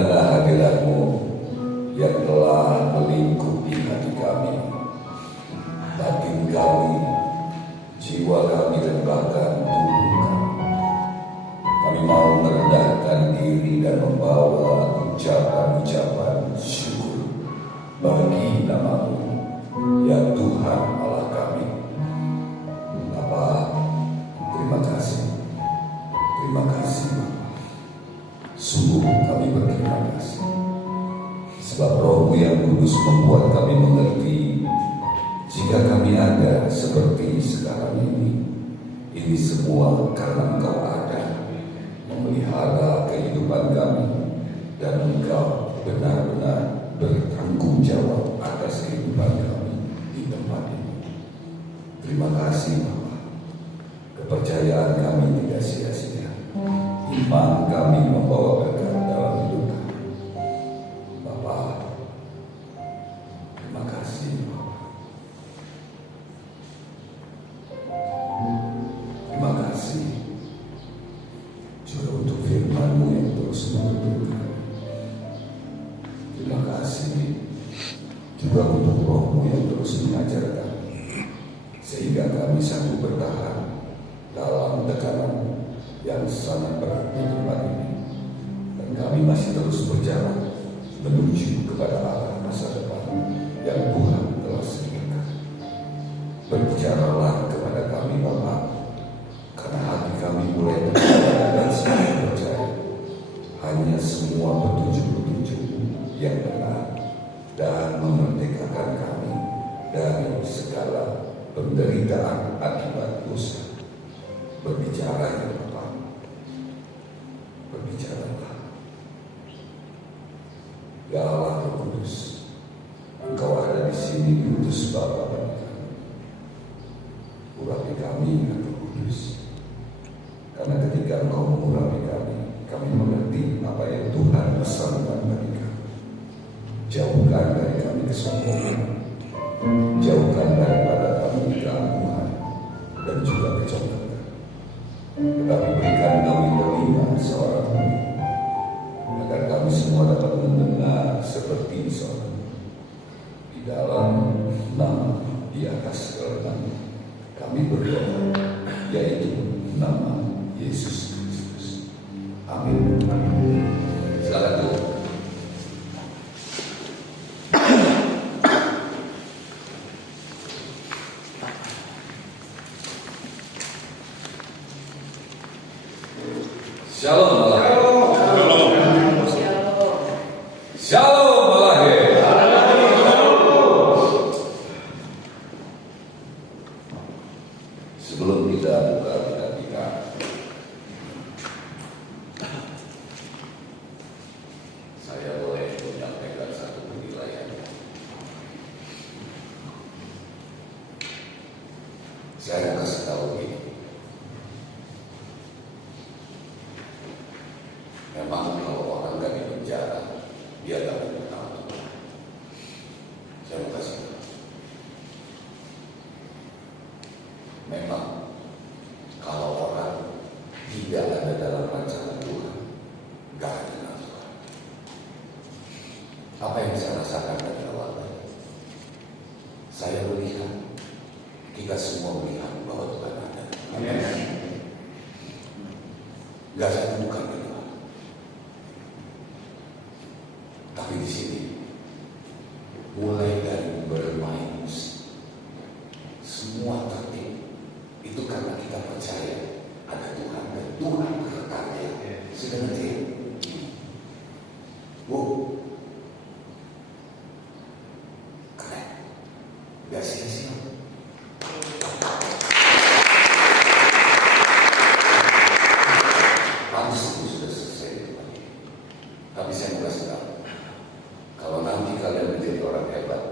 karena hadirat-Mu yang telah melingkupi hati kami, batin kami, jiwa kami, dan bahkan tubuh kami. Kami mau merendahkan diri dan membawa ucapan-ucapan syukur bagi nama-Mu, ya Tuhan Allah kami. Bapa, terima kasih. Terima kasih. Sungguh kami berterima kasih, sebab Roh-Mu yang kudus membuat kami mengerti jika kami ada seperti sekarang ini. Ini semua karena Engkau ada memelihara kehidupan kami, dan Engkau benar-benar bertanggung jawab atas kehidupan kami di tempat ini. Terima kasih Bapa. Kepercayaan kami tidak sia-sia. Iman kami membawa berkat dalam hidup kami. Bapa, terima kasih Bapa. Terima kasih juga untuk firman-Mu yang terus menguatkan. Terima kasih juga untuk Roh-Mu yang terus mengajar kami, sehingga kami sanggup bertahan dalam tekanan yang sangat berat di tempat ini, dan kami masih terus berjalan menuju kepada arah masa depan yang Tuhan telah sediakan. Berbicaralah kepada kami Bapa, karena hati kami mulai percaya dan semakin percaya hanya semua petunjuk-petunjuk yang benar dan memerdekakan kami dari segala penderitaan akibat dosa. Berbicara ya Bapa, berbicaralah. Ya Allah Roh Kudus, Engkau ada di sini diutus Bapa bagi kami. Urapi kami ya Roh Kudus, karena ketika Engkau mengurapi kami mengerti apa yang Tuhan pesankan bagi kami. Jauhkan dari kami kesombongan, jauhkan daripada kami keangkuhan dan juga kecocokan, tetapi berikan kami telinga seorang diri, agar kami semua dapat mendengar seperti seorang. Di dalam nama di atas segala nama kami berdoa, yaitu nama Yesus Kristus. Amin. Silakan dulu. Shalom Malahe. Shalom Malahe. Sebelum kita buka kita, saya boleh menyampaikan satu penilaian. Saya kasih tahu ini. Memang kalau orang gak di penjara, dia gak punya tahu. Saya mau kasih tahu. Memang kalau orang tidak ada dalam rancangan Tuhan, gak ada nafsu. Apa yang saya rasakan dari awal tadi? Saya melihat, kita semua melihat bahwa Tuhan ada. Amin. Gak saya bukan di luar. Tapi di sini mulai dari bermain musik, semua tertib itu karena kita percaya ada Tuhan, dan Tuhan berkata sudah nanti. Keren, gak sia-sia. Langsung sudah selesai. Tapi saya mau kasih tahu, kalau nanti kalian menjadi orang hebat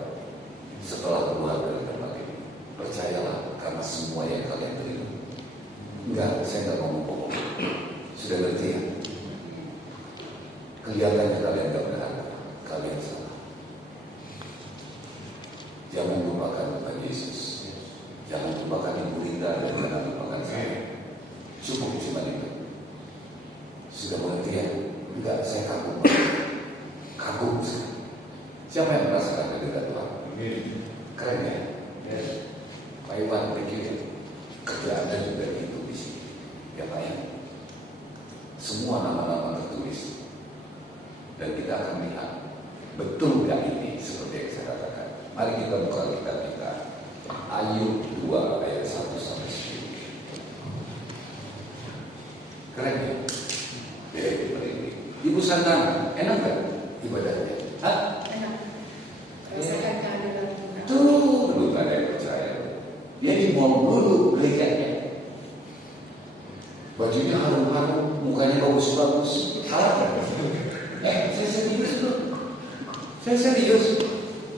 setelah keluar dari tempat ini, percayalah, karena semua yang kalian terima. Enggak, saya enggak ngomong-ngomong. Sudah ngerti ya? Kelihatannya kalian enggak benar, kalian salah. Jangan lupakan Tuhan Yesus. Jangan lupakan Ibu Linda, dan jangan lupakan saya. Cukup cuma itu. Sudah mengerti ya? Enggak, saya kaku. Siapa yang merasakan kehadiran Tuhan? Keren ya? Pak Iwan pikir kerja Anda juga itu di sini, ya Pak ya. Semua nama-nama tertulis, dan kita akan lihat betul nggak ini seperti yang saya katakan. Mari kita buka kitab kita, Ayub 2 ayat 1 sampai 10. Keren ya? Ya, Ibu Santana, enak nggak ibadahnya? Hah? Enak. Rasakan kehadiran Tuhan. Tuh, belum ada yang percaya. Dia di mall dulu gerejanya. Bajunya harum-harum, mukanya bagus-bagus. Saya serius loh. Saya serius.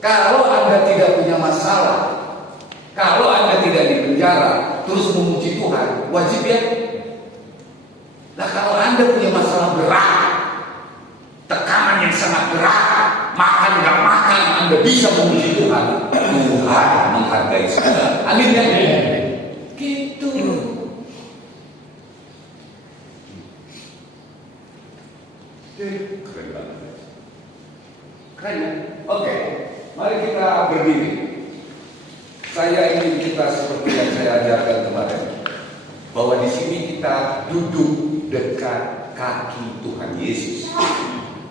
Kalau Anda tidak punya masalah, kalau Anda tidak di penjara, terus memuji Tuhan, wajib ya. Nah, kalau Anda punya masalah berat, tekanan yang sangat berat, makan nggak makan, Anda bisa memuji Tuhan. Tuhan menghargai segala. Amin ya. Gitu. Keren banget. Keren ya. Oke, mari kita berdiri. Saya ingin kita seperti yang saya ajarkan kemarin, bahwa di sini kita duduk dekat kaki Tuhan Yesus,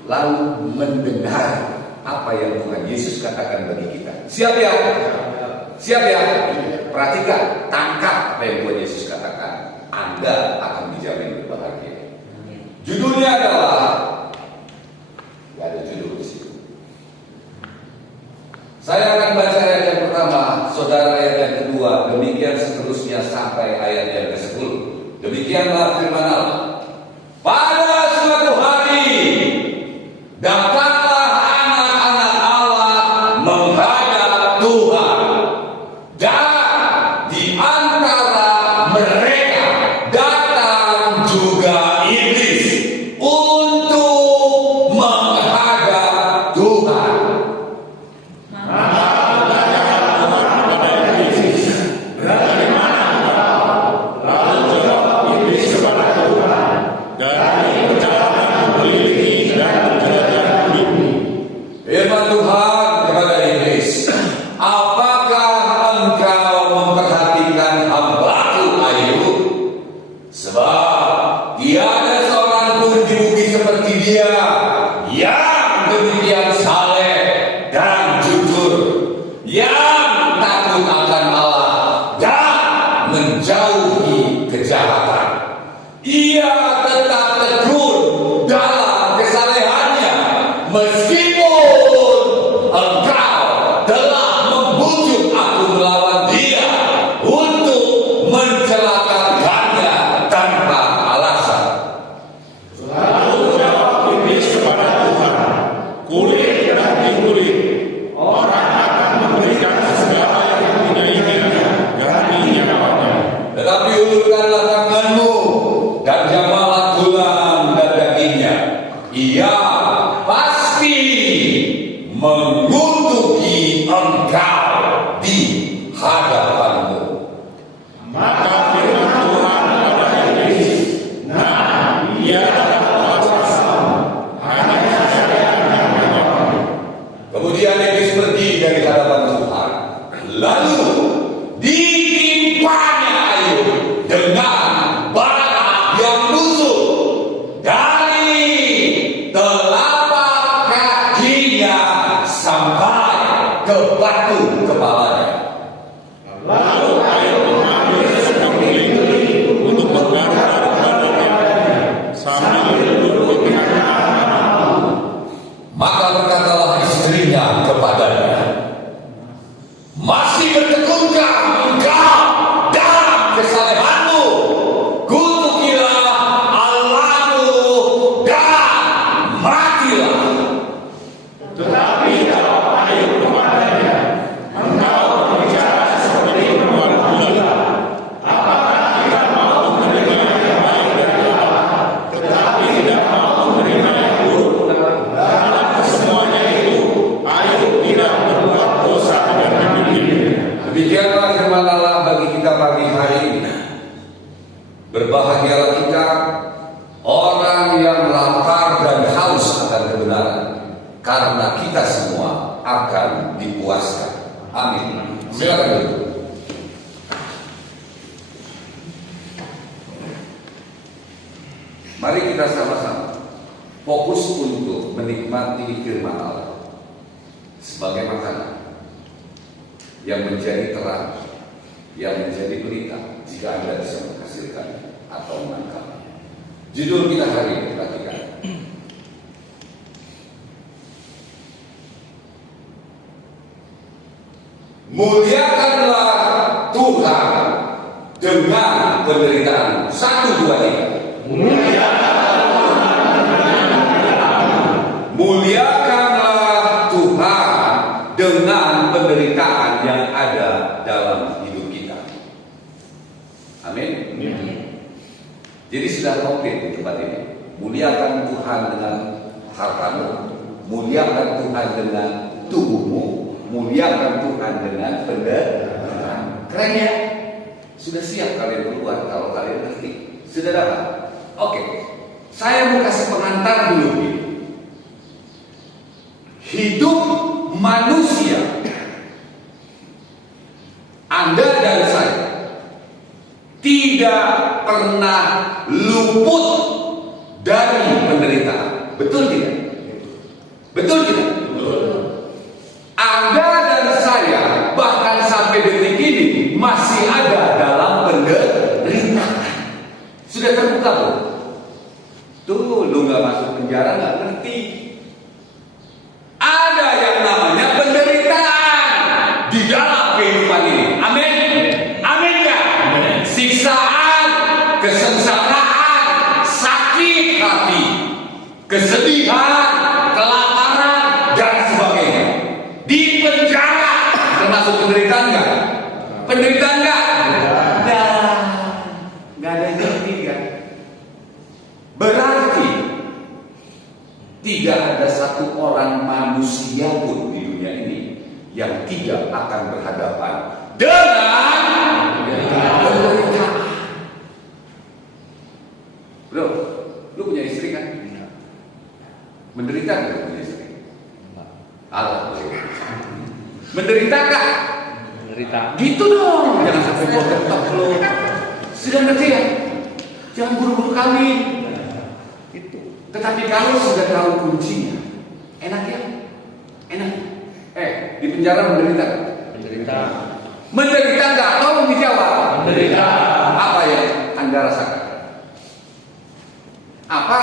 lalu mendengar apa yang Tuhan Yesus katakan bagi kita. Siap ya? Siap ya? Perhatikan, tangkap apa yang Tuhan Yesus katakan. Anda akan dijamin berbahagia. Judulnya adalah, gak ada judul di situ. Saya akan baca ayat yang pertama, saudara ayat yang kedua, demikian seterusnya sampai ayat yang ke-10. Demikianlah firman Allah. Pada suatu hari datanglah anak-anak Allah menghadap Tuhan, dan di antara mereka datang juga iblis untuk menghadap Tuhan. Firman Tuhan kepada iblis, apakah engkau memperhatikan hamba-Ku Ayub? Sebab tiada seorang pun di bumi seperti dia, yang demikian saleh dan jujur, yang takut akan Allah dan menjauhi kejahatan. Ia tetap tekun dalam kesalehannya, meskipun engkau telah membujuk aku melawan dia untuk mencelakakannya tanpa alasan. Lalu jawab iblis kepada Tuhan, kulit daging kulit, orang akan memberikan segala yang dimilikinya dari nyawanya. Tetapi ulurkanlah tanganmu dan jamalah tulang dan dagingnya. Ia pasti mengutuki engkau di hadapanmu. Maka firman Tuhan kepada iblis, nah, ia adalah kuasa, hanya saya yang menjawab. Kemudian iblis pergi dari hadapan Tuhan. Lalu ditimpanya Ayub dengan bara yang busuk dari telapak kakinya sampai ke batu kepalanya. Lalu Ayub mengambil sebuah guling untuk menggaruk badannya sambil duduk di tengah. Maka berkatalah istrinya kepadanya, masih bertekunkah engkau dalam kesalehanmu? Kutukilah Allahmu dan matilah. Tetapi jawab Ayub kepadanya, engkau berbicara seperti perempuan gila. Apakah kita mau menerima yang baik dari Allah, tetapi tidak mau menerima yang buruk? Dalam kesemuanya itu, Ayub tidak berbuat dosa dengan hidupnya. Demikianlah firman Allah bagi kita pagi hari ini. Berbahagialah kita, orang yang lapar dan haus akan kebenaran, karena kita semua akan dipuaskan. Amin. Silakan dulu. Mari kita sama-sama fokus untuk menikmati firman Allah sebagai makanan yang menjadi terang, yang menjadi pelita jika Anda bisa menghasilkan atau menangkapnya. Judul kita hari ini, perhatikan. Muliakanlah Tuhan dengan penderitaan. 1, 2, 3. Muliakanlah Tuhan dengan penderitaan yang ada dalam hidup kita. Amin. Jadi sudah komplit di tempat ini. Muliakan Tuhan dengan hartamu, muliakan Tuhan dengan tubuhmu, muliakan Tuhan dengan penderitaan. Keren ya? Sudah siap kalian keluar kalau kalian ngerti. Sudah dapat? Oke. Saya mau kasih pengantar dulu nih. Hidup manusia, Anda dan saya, tidak pernah luput dari penderitaan. Betul tidak? Betul tidak? Anda dan saya bahkan sampai detik ini masih ada dalam penderitaan. Sudah terbuka belum? Tuh, lu gak masuk penjara gak ngerti. Ada yang namanya penderitaan di dalam kehidupan ini. Amin. Amin ya. Siksaan, kesengsaraan, sakit hati, kesedihan, kelaparan dan sebagainya. Di penjara termasuk penderitaan enggak? Penderitaan enggak? Enggak ada yang ngerti kan? Berarti tidak ada satu orang manusia pun di dunia ini yang tidak akan berhadapan dengan penderitaan. Bro, lu punya istri kan? Menderita nggak punya istri? Allah. Menderita kah? Menderita. Gitu dong. Jangan sampai bodoh lo. Sudah ngerti ya? Jangan buru-buru kawin. Tetapi kalau sudah tahu kuncinya, enak ya? Enak. Di penjara menderita? Menderita. Menderita nggak? Tolong dijawab. Menderita. Apa yang Anda rasakan? Apa?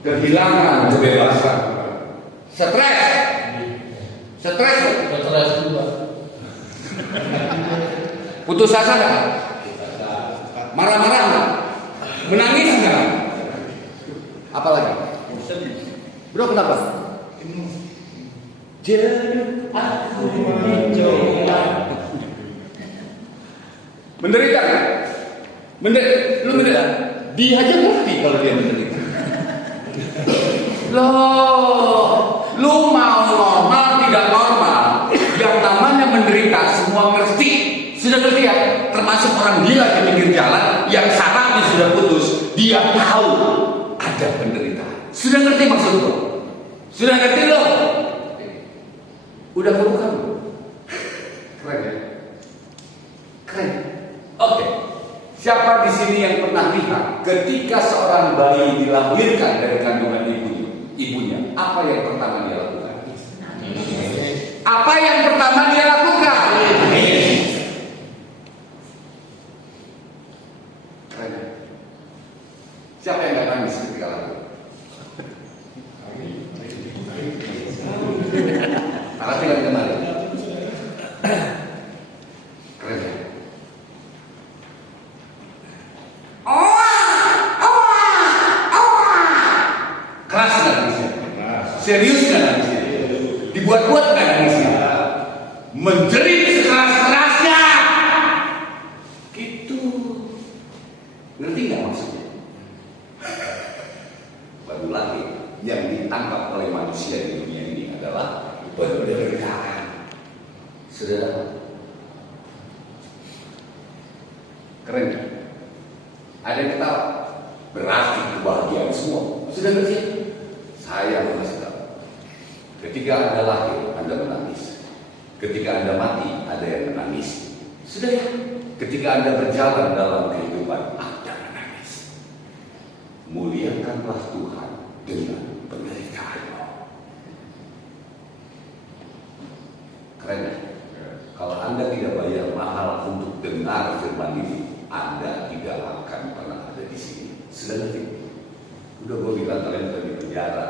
Kehilangan kebebasan. Stres. Stres juga. Putus asa nggak? Marah-marah nggak? Menangis nggak? Apalagi? Bro, kenapa? Jadi aku mencoba. Menderita nggak? Lu menderita? Dia aja ngerti kalau dia menderita. Loh, lu mau normal tidak normal? Yang namanya menderita semua ngerti. Sudah ngerti ya? Termasuk orang gila di pinggir jalan yang sarafnya sudah putus, dia tahu ada penderitaan. Sudah ngerti maksudku? Sudah ngerti loh? Udah kebuka belum? Keren ya? Keren. Oke. Siapa di sini yang pernah lihat ketika seorang bayi dilahirkan dari kandungan ibunya, apa yang pertama dia lakukan? Apa yang pertama dia lakukan? Keren. Siapa yang gak nangis ketika lakukan? Arah tidak kembali. Keren ya? Keras nggak nangisnya? Serius nggak nangisnya? Dibuat-buat nggak nangisnya? Menjerit sekeras-kerasnya. Gitu. Ngerti nggak maksudnya? Baru lagi yang ditangkap oleh manusia di dunia ini adalah penderitaan. Sudah. Keren. Ada yang ketawa. Berarti kebahagiaan semua. Sudah ngerti? Saya mengasih tahu. Ketika Anda lahir, Anda menangis. Ketika Anda mati, ada yang menangis. Sudah ya? Ketika Anda berjalan dalam kehidupan, Anda menangis. Muliakanlah Tuhan dengan penderitaanmu. Keren ya? Kalau Anda tidak bayar mahal untuk dengar firman ini, Anda tidak akan pernah ada di sini. Sudah ngerti? Udah gue bilang kalian udah di penjara.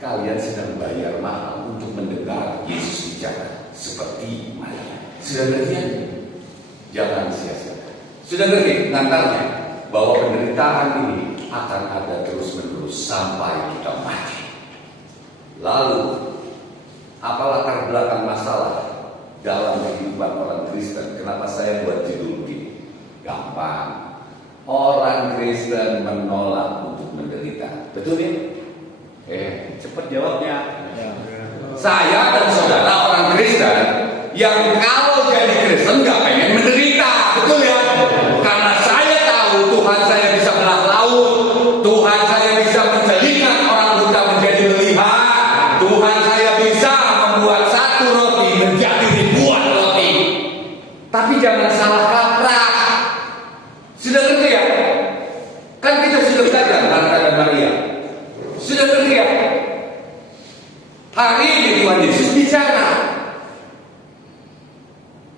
Kalian sedang bayar mahal untuk mendengar Yesus bicara seperti Maria. Sudah ngerti ya? Jangan sia-siakan. Sudah ngerti nantarnya bahwa penderitaan ini akan ada terus-menerus sampai kita mati. Lalu, apa latar belakang masalah dalam kehidupan orang Kristen? Kenapa saya buat judul ini? Gampang. Orang Kristen menolak untuk menderita. Betul ya? Cepat jawabnya. Saya dan saudara orang Kristen yang kalau jadi Kristen gak pengen menderita. Betul ya? Karena saya tahu Tuhan saya bisa belah laut, Tuhan saya bisa menjadikan orang buta menjadi melihat, Tuhan saya bisa membuat satu roti menjadi ribuan roti. Tapi jangan salah kaprah. Sudah ngerti ya? Kan kita sudah belajar Marta dan Maria. Sudah ngerti ya? Hari ini Tuhan Yesus bicara,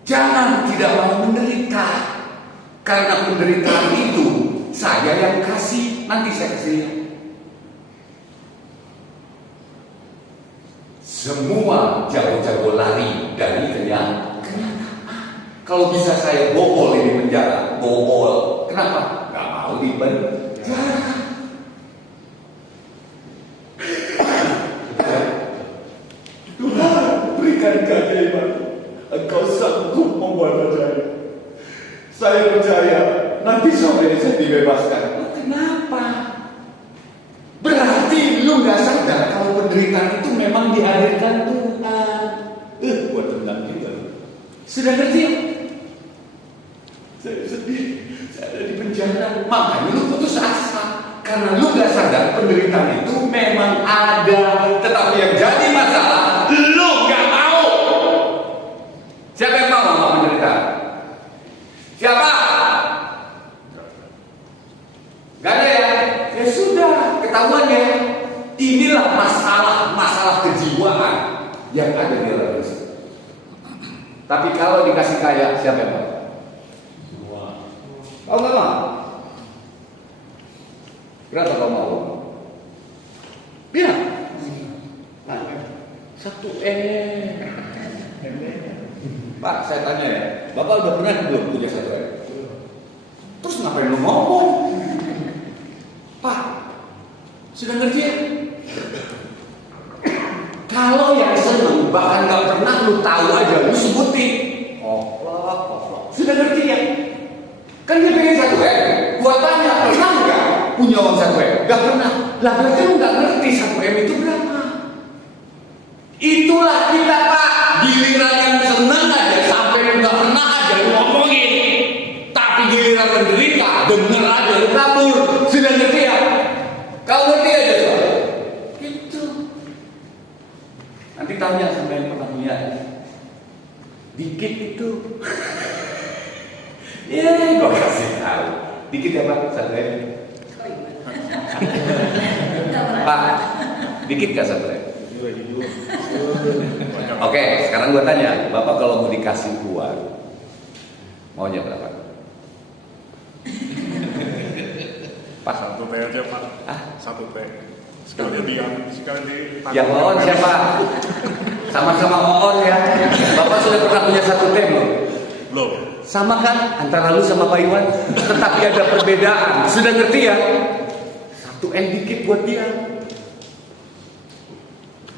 jangan tidak mau menderita. Karena penderitaan itu saya yang kasih. Nanti saya kasih lihat. Semua jago-jago lari dari kenyataan. Kalau bisa saya bobol ini penjara, bobol. Kenapa? Gak mau di penjara. Tuhan, berikan keajaiban. Engkau sanggup membuat percaya. Saya percaya nanti sore saya dibebaskan. Kenapa? Berarti lu gak sadar kalau penderitaan itu memang dihadirkan Tuhan. Buat tendang kita. Sudah ngerti? Saya sedih, saya ada di penjara. Makanya lu putus asa. Karena lu gak sadar penderitaan itu memang ada. Tetapi yang jadi masalah, lu gak mau. Siapa yang mau penderitaan? Siapa? Gak ada ya? Ya sudah, ketahuan ya. Inilah masalah kejiwaan yang ada di dalam Kristen. Tapi kalau dikasih kaya, siapa yang mau? Kau nggak mau? Berapa kau mau? Bilang. Satu Pak, saya tanya ya, Bapak udah pernah belum punya satu Terus ngapain lu ngomong? Pak, sudah ngerti ya? Kalau yang seneng bahkan gak pernah lu tahu aja, lu sebutin. Sudah ngerti ya? Kan dia pengen satu gua tanya, pernah gak punya uang satu Gak pernah. Lah berarti lu gak ngerti satu itu berapa? Itulah kita Pak. Giliran yang seneng aja sampai lu gak pernah aja lu ngomongin. Tapi giliran menderita, denger aja lu kabur. Sudah ngerti ya? Kau ngerti aja tuh? Gitu. Nanti tanya sampai yang pernah punya. Dikit itu. Ya, gue kasih tahu. Dikit ya Pak, satu Pak, dikit gak satu Oke, sekarang gue tanya, Bapak kalau mau dikasih uang, maunya berapa? Pak, Satu teh aja Pak. Satu teh. Sekali di. Yang Oon siapa? Sama-sama Oon ya. Bapak sudah pernah punya satu teh belum? Belum. Sama kan antara lu sama Pak Iwan, tetapi ada perbedaan. Sudah ngerti ya? Satu dikit buat dia.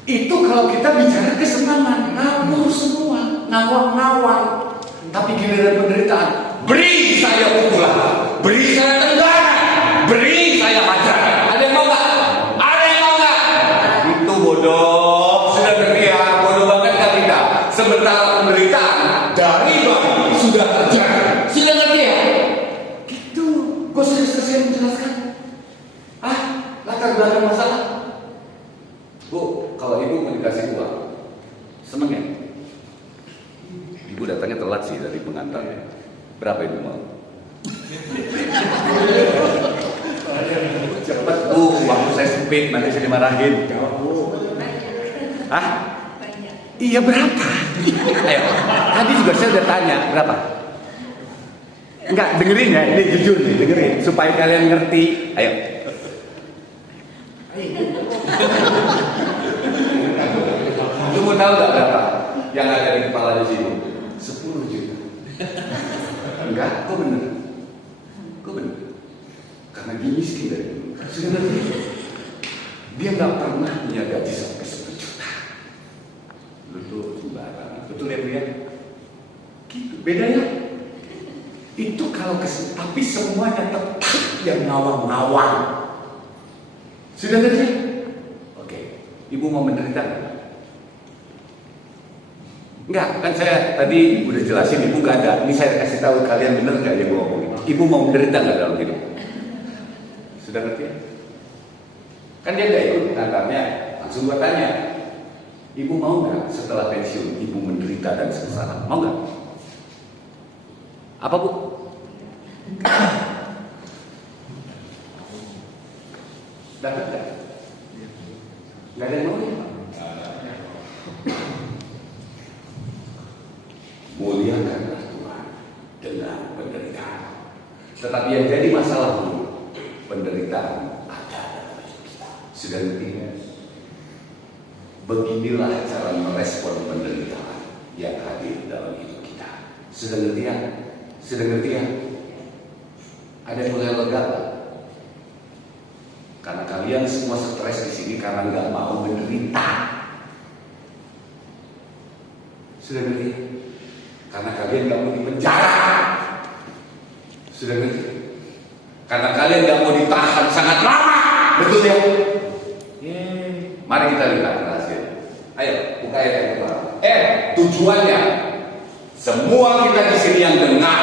Itu kalau kita bicara kesenangan, ngawur semua, ngawang-ngawang. Tapi giliran penderitaan, beri saya pukulan, beri saya tendangan, beri saya hajar. Ada yang mau nggak? Ada yang mau nggak? Itu bodoh. Sudah ngerti ya? Bodoh banget kan kita. Sementara penderitaan dari bayi sudah terjadi. Sudah ngerti ya? Gitu. Gue sudah selesai menjelaskan. Latar belakang masalah. Bu, kalau ibu mau dikasih uang, seneng ya? Ibu datangnya telat sih dari pengantar. Berapa ibu mau? Cepat bu, waktu saya sempit, nanti saya dimarahin. Hah? Iya berapa? Ayo, tadi juga saya udah tanya berapa? Enggak, dengerin ya, ini jujur nih, dengerin supaya kalian ngerti. Ayo. Lu mau tahu gak berapa yang ada di kepala di sini? 10 juta. Enggak, kok bener? Kok bener? Karena dia miskin dari dulu. Sudah ngerti? Dia nggak pernah punya gaji sampai 1 juta. Lu tuh sembarangan. Betul ya Bu ya? Gitu. Bedanya? Itu kalau tapi semuanya tetap yang ngawang-ngawang. Sudah ngerti? Oke. Ibu mau menderita nggak? Enggak, kan saya tadi udah jelasin ibu nggak ada. Ini saya kasih tahu kalian bener nggak yang gue ngomongin? Ibu mau menderita nggak dalam hidup? Sudah ngerti ya? Kan dia nggak ikut pengantarnya, langsung gue tanya, ibu mau nggak setelah pensiun ibu menderita dan sengsara? Mau nggak? Apa bu? Dapat nggak? Nggak ada yang mau ya? Muliakanlah Tuhan dengan penderitaan. Tetapi yang jadi masalah dulu, penderitaan ada dalam hidup kita. Sudah ngerti ya? Beginilah cara merespon penderitaan yang hadir dalam hidup kita. Sudah ngerti ya? Sudah ngerti ya? Ada yang mulai lega? Karena kalian semua stres di sini karena nggak mau menderita. Sudah ngerti? Karena kalian nggak mau dipenjara. Sudah ngerti? Karena kalian nggak mau ditahan sangat lama. Betul ya? Mari kita lihat hasil. Ayo, buka ayat yang kedua. Tujuannya semua kita di sini yang dengar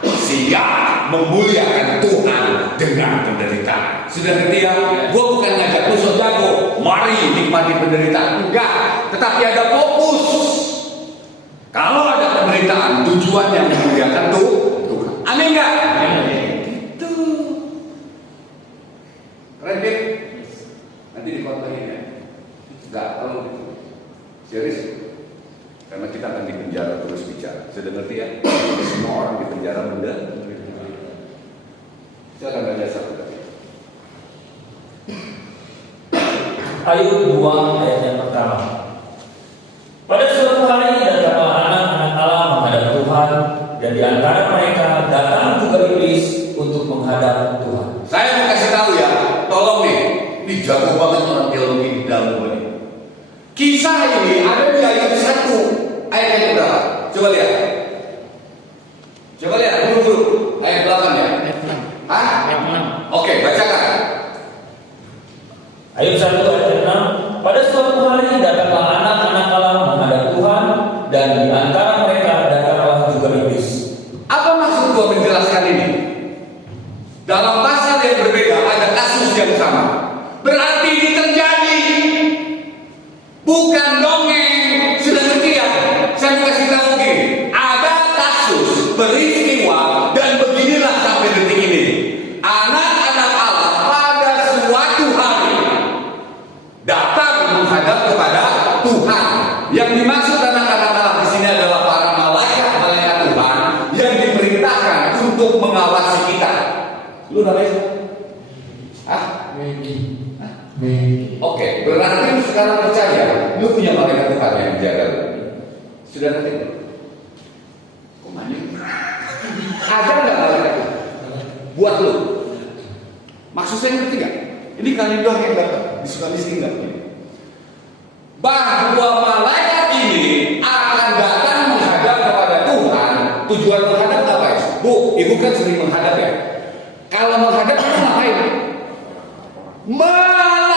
siap memuliakan Tuhan dengan penderitaan. Sudah ngerti ya? Gue bukan ngajak lu sok jago, mari nikmati penderitaan. Enggak, tetapi ada fokus. Kalau ada penderitaan, tujuannya memuliakan Tuhan. Amin enggak? Gitu. Keren deh. Nanti dikontolin ya. Enggak, kalau gitu. Serius. Karena kita akan di penjara terus bicara. Sudah ngerti ya? Semua orang di penjara benda. Saya akan baca satu kali. Ayub 2 ayat yang pertama. Pada suatu hari datanglah anak-anak Allah menghadap Tuhan, dan di antara mereka datang juga iblis untuk menghadap Tuhan. Saya mau kasih tahu ya, tolong nih, ini jago banget orang teologi di dalam ini. Kisah ini ada di ayat 1 ayat yang berapa? Coba lihat. Coba lihat dulu ayat 8 ya. Ayat 6. Hah? Ayat 6. Oke, bacakan. Ayat 1 ayat 6. Pada suatu hari datanglah anak-anak Allah menghadap Tuhan, dan di antara mereka datanglah juga iblis. Apa maksud gua menjelaskan ini? Dalam pasal yang berbeda ada kasus yang sama. Berarti ini terjadi. Bukan dongeng. Sudah ngerti ya? Saya mau kasih tahu gini. Ada kasus peristiwa dan beginilah sampai detik ini. Anak-anak Allah pada suatu hari datang menghadap kepada Tuhan. Yang dimaksud anak-anak Allah di sini adalah para malaikat Tuhan yang diperintahkan untuk mengawasi kita. Lu namanya siapa? Hah? Oke, berarti lu sekarang percaya lu punya malaikat Tuhan yang menjaga lu. Sudah ngerti? Ada nggak malaikat Tuhan buat lu? Maksud saya ngerti nggak? Ini kalian doang yang dapat, disuka-miskin nggak? Bahwa malaikat ini akan datang menghadap kepada Tuhan. Tujuan menghadap apa ya? Bu, ibu kan sering menghadap ya. Kalau menghadap itu ngapain? Melaporkan.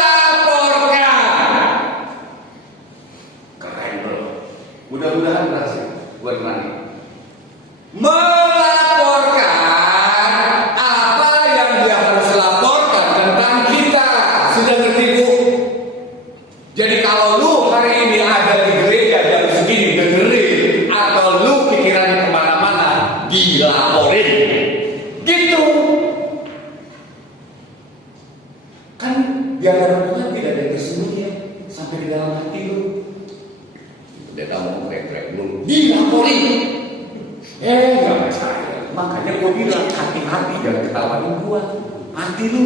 Keren bro. Mudah-mudahan berhasil. Buat nanti. Melaporkan apa yang dia harus laporkan tentang kita. Sudah ngerti bu? Jadi kalau lu hari ini ada di gereja jam segini dengerin, atau lu pikirannya kemana-mana, dilaporin. Gitu. Kan di hadapan Tuhan tidak ada tersembunyi sampai di dalam hati lu. Dia tahu krek-krek lu, dilaporin. Gak percaya. Makanya gue bilang hati-hati jangan ketawain gua, hati lu.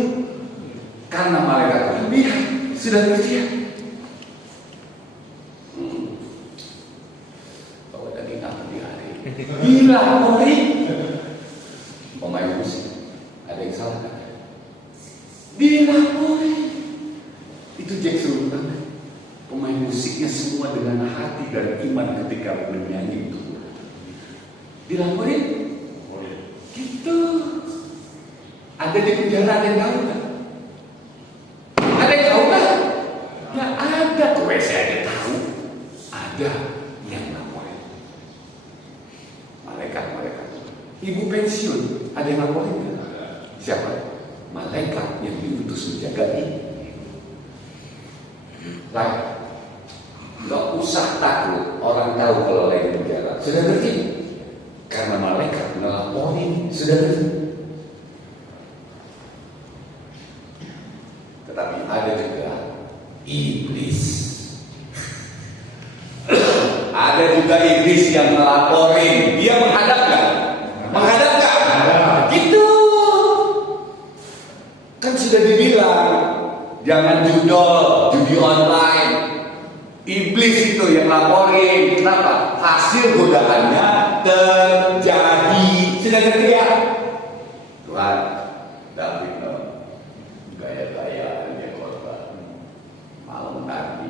Karena malaikat Tuhan lihat sudah kerja. Bahwa tadi nggak di hari. Dilaporin. Pemain musik ada yang salah kan? Dilaporin. Itu Jack Sultan. Pemain musiknya semua dengan hati dan iman ketika menyanyi itu. Dilaporin. Gitu. Ada di penjara, ada yang tahu kan? Ada yang tahu kan? Nggak ada. Gue saya ada tahu. Ada yang laporin. Malaikat. Ibu pensiun ada yang laporin kan? Siapa? Malaikat yang diutus menjaga ini. Lain. Nggak usah takut orang tahu kalau lain penjara. Sudah ngerti? Karena malaikat ngelaporin. Sudah ngerti? Tetapi ada juga iblis. Ada juga iblis yang ngelaporin. Dia menghadap nggak? Menghadap nggak? Gitu. Kan sudah dibilang jangan judi online. Iblis itu yang laporin. Kenapa? Hasil godaannya terjadi. Sudah ngerti ya? Tuhan, David gaya-gayaan dia korban. Malam nanti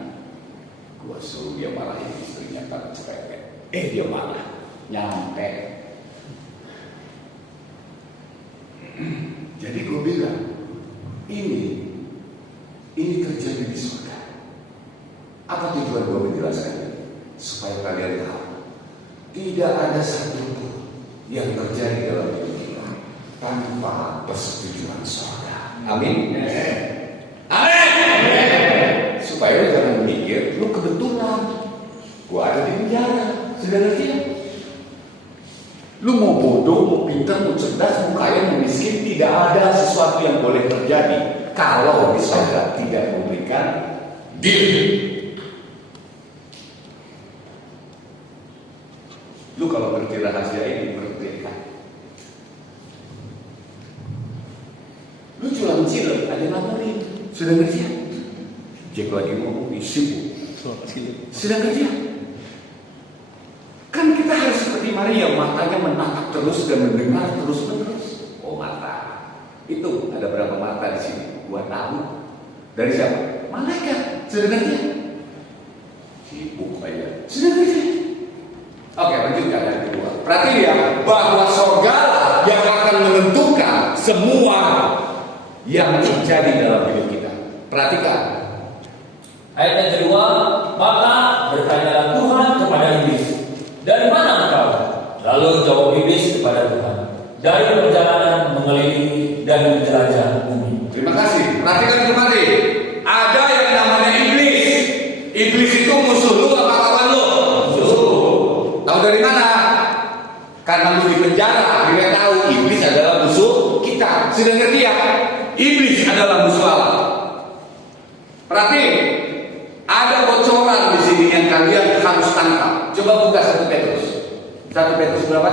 gua suruh dia marahin istrinya tak cerewet. Dia malah nyampe. Jadi gua bilang ini terjadi di surga. Apa tujuan gua menjelaskannya? Supaya kalian tahu tidak ada satupun yang terjadi dalam hidup kita tanpa persetujuan surga. Amin. Amin. Supaya lu jangan mikir lu kebetulan gua ada di penjara. Sudah ngerti ya? Lu mau bodoh, mau pintar, mau cerdas, mau kaya, mau miskin, tidak ada sesuatu yang boleh terjadi kalau di surga tidak memberikan diri. Lu kalau ngerti rahasia ini merdeka. Lu jualan cilok, ada yang laporin. Sudah ngerti ya? Jack lagi ngomong sibuk. Sudah ngerti ya? Kan kita harus seperti Maria, matanya menatap terus dan mendengar terus-menerus. Oh mata, itu ada berapa mata di sini? 2 tahun. Dari siapa? Malaikat. Sudah ngerti ya? Sibuk aja. Sudah ngerti ya? Oke, lanjutkan yang kedua. Berarti ya bahwa surga yang akan menentukan semua yang terjadi dalam hidup kita. Perhatikan. Ayat yang kedua, maka bertanyalah Tuhan kepada iblis, dari mana engkau? Lalu jawab iblis kepada Tuhan, dari perjalanan mengelilingi dan menjelajah bumi. Terima kasih. Perhatikan kembali. Ada yang namanya iblis. Iblis itu musuh lu apa kawan lu? Tahu dari mana? Karena lu di penjara, akhirnya tahu iblis adalah musuh kita. Sudah ngerti ya? Iblis adalah musuh Allah. Berarti ada bocoran di sini yang kalian harus tangkap. Coba buka 1 Petrus. 1 Petrus berapa?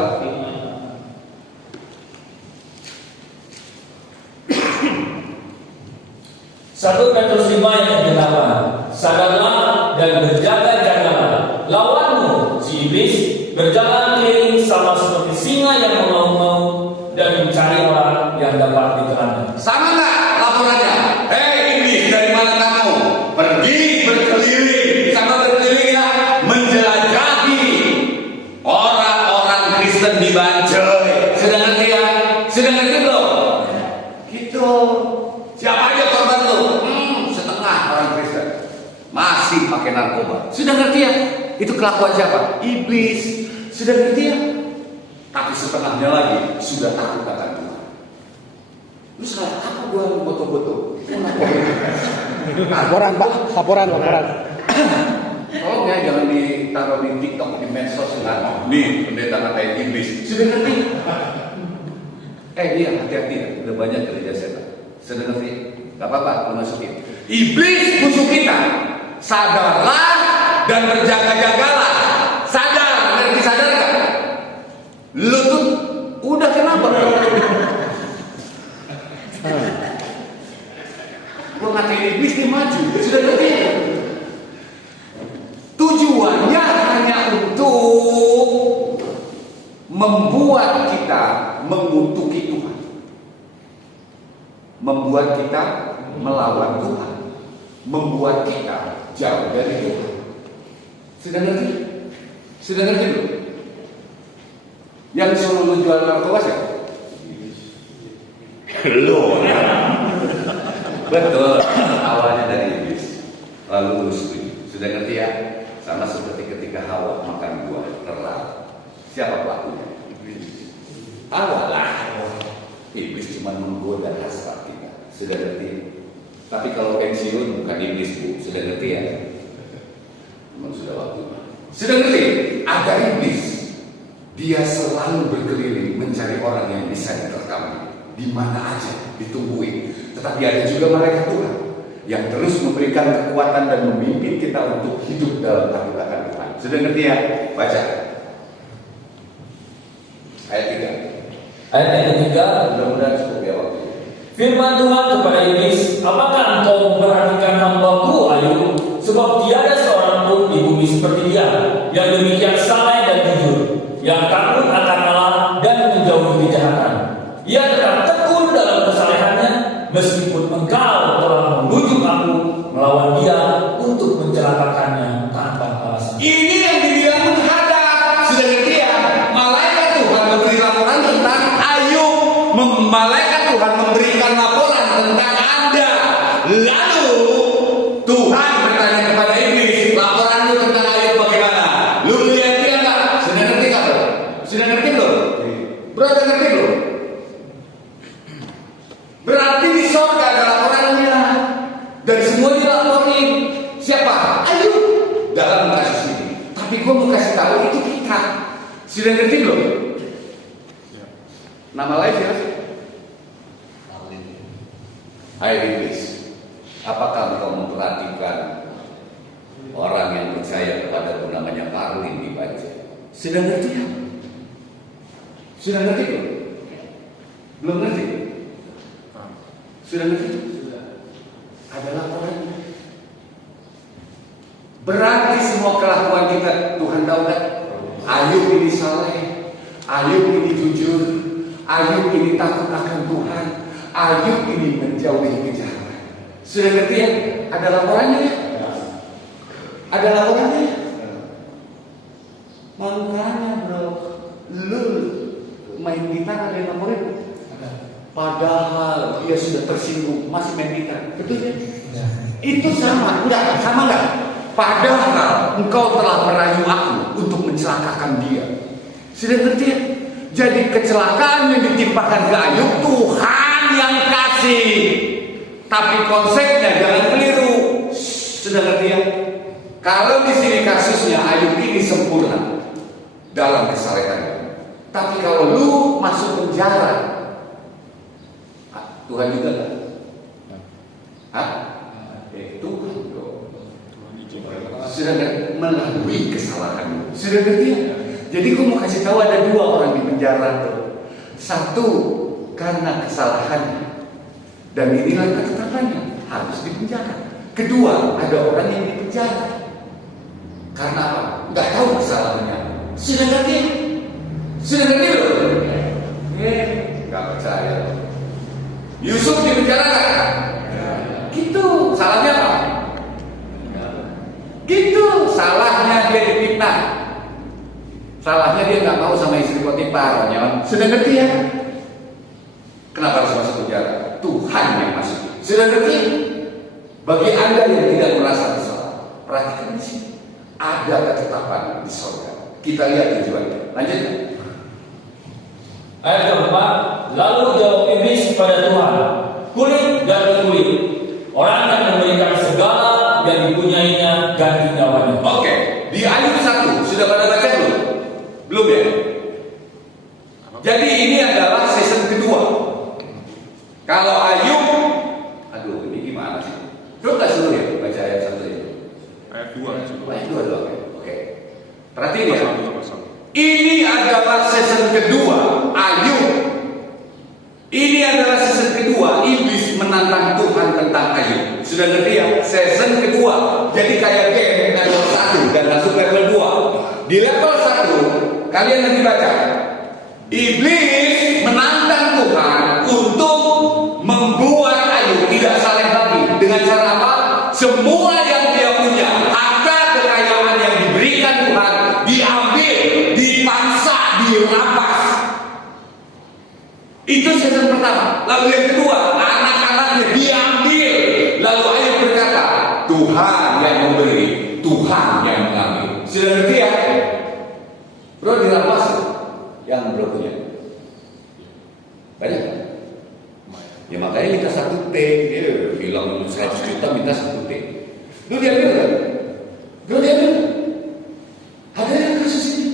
1 Petrus 5 ayat 8. Sadarlah dan berjaga-jagalah. Lawanmu, si iblis, berjalan keliling sama seperti singa yang mengaum-ngaum dan mencari orang yang dapat ditelan. Sama nggak laporannya? Hei iblis, dari mana kamu? Pergi berkeliling. Sama berkeliling ya, menjelajahi orang-orang Kristen di Banjai. Sudah ngerti ya? Sudah ngerti belum? Gitu. Siapa aja korban lu? Setengah orang Kristen masih pakai narkoba. Sudah ngerti ya? Itu kelakuan siapa? Iblis. Sudah ngerti ya? Tapi setengahnya lagi sudah takut akan Tuhan. Lu salah apa gua foto-foto? Laporan Pak, laporan. Tolong ya jangan ditaruh di TikTok, di medsos dengan nih pendeta ngatain iblis. Sudah ngerti? Dia hati-hati ya, udah banyak gereja setan. Sudah ngerti? Gak apa-apa, lu masukin. Iblis musuh kita. Sadarlah dan berjaga-jagalah. Sadar, ngerti sadar gak? Lu tuh udah kenapa? Lu ngatain iblis nih maju. Sudah ngerti? Tujuannya hanya untuk membuat kita mengutuki Tuhan, membuat kita melawan Tuhan, membuat kita jauh dari Tuhan. Sudah ngerti? Sudah ngerti belum? Yang suruh lu jual narkoba siapa? Lu. Betul, awalnya dari iblis, lalu lu setuju. Sudah ngerti ya? Sama seperti ketika Hawa makan buah terlarang. Siapa pelakunya? Iblis. Awalah. Iblis cuma menggoda hasrat kita. Sudah ngerti? Tapi kalau pensiun bukan iblis bu. Sudah ngerti ya? Memang sudah waktunya. Sudah ngerti? Ada iblis. Dia selalu berkeliling mencari orang yang bisa diterkam di mana aja, ditungguin. Tetapi ada juga malaikat Tuhan yang terus memberikan kekuatan dan memimpin kita untuk hidup dalam kehendak Tuhan. Sudah ngerti ya? Baca. Ayat 3. Ayat yang ketiga, Mudah-mudahan cukup ya waktu. firman Tuhan kepada iblis, apakah engkau memperhatikan hamba-Ku Ayub? Sebab tiada seorang pun di bumi seperti dia, yang demikian saleh dan jujur, yang takut akan Allah dan menjauhi kejahatan. Ia tetap tekun dalam kesalehannya, meskipun engkau telah membujuk aku melawan dia untuk mencelakakannya tanpa alasan. Ini yang dibilang menghadap. Sudah ngerti ya? Malaikat Tuhan memberi laporan tentang Ayub. Malaikat Tuhan memberikan laporan tentang Anda. Lalu Tuhan bertanya kepada iblis, laporanmu tentang Ayub bagaimana? Lu lihat dia nggak? Sudah ngerti nggak? Sudah ngerti belum? Bro, udah ngerti belum? Berarti di sorga ada laporannya. Dan semua dilaporin. Siapa? Ayub dalam kasus ini. Tapi gue mau kasih tahu itu kita. Sudah ngerti belum? Nama lain siapa sih? Hai iblis, apakah engkau memperhatikan orang yang percaya kepada namanya Karlin dibaca? Sudah ngerti ya? Sudah ngerti belum? Belum ngerti? Sudah ngerti? Ada laporannya. Berarti semua kelakuan kita Tuhan tahu kan? Ayub ini saleh, Ayub ini jujur, Ayub ini takut akan Tuhan, Ayub ini menjauhi kejahatan. Sudah ngerti ya? Ada laporannya ya? Ada laporannya ya? Makanya bro, lu main gitar ada yang laporin? Padahal dia sudah tersinggung masih main gitar, betul ya? Itu sama, enggak? Sama enggak? Padahal engkau telah merayu aku untuk mencelakakan dia. Sudah ngerti ya? Jadi kecelakaan yang ditimpakan ke Ayub Tuhan yang kasih. Tapi konsepnya jangan keliru. Sudah ngerti ya? Kalau di sini kasusnya Ayub ini sempurna dalam kesalehannya. Tapi kalau lu masuk penjara, Tuhan juga kan? Hah? Tuhan dong. Sudah melalui kesalahan. Sudah ngerti ya? Jadi gue mau kasih tahu ada dua orang di penjara tuh. Satu karena kesalahannya, dan inilah ketetapannya harus dipenjara. Kedua ada orang yang dipenjara karena apa? Nggak tahu kesalahannya. Sudah ngerti? Sudah ngerti loh? Nggak percaya. Yusuf dipenjara nggak? Gitu. Salahnya apa? Gitu. Salahnya dia difitnah. Salahnya dia nggak mau sama istri Potifar. Sudah ngerti ya? Kenapa harus masuk penjara? Tuhan yang masuk. Sudah ngerti? Bagi Anda yang tidak merasa bersalah, perhatikan di sini. Ada ketetapan di surga. Kita lihat tujuannya. Lanjut. Ayat keempat, lalu jawab iblis kepada Tuhan, kulit dan kulit. Orang yang memberikan dunia ganti nyawanya. Oke, di Ayub 1 sudah pada baca belum? Belum ya? Jadi ini adalah season kedua. Kalau Ayub, aduh ini gimana sih? Terus nggak seluruh ya baca ayat 1 itu? Ayat 2. Ayat 2 doang ya? Oke. Perhatiin ya. Ini adalah season kedua Ayub. Ini adalah season kedua iblis menantang Tuhan tentang Ayub. Sudah ngerti ya? Season kedua. Jadi kayak game level 1 dan masuk level 2. Di level 1 kalian nanti baca. Iblis menantang Tuhan untuk membuat Ayub tidak saleh lagi. Dengan cara apa? Semua yang dia punya, harta kekayaan yang diberikan Tuhan diambil, dipaksa, dirampas. Itu season pertama. Lalu yang kedua, anak-anaknya diambil. Lalu Ayub berkata, Tuhan yang memberi, Tuhan yang mengambil. Sudah ngerti ya? Bro, dirampas yang bro punya banyak kan? Ya makanya minta 1 T. Dia bilang 100 juta minta 1 T. Lu diambil kan? Bro diambil. Ada yang kasus ini.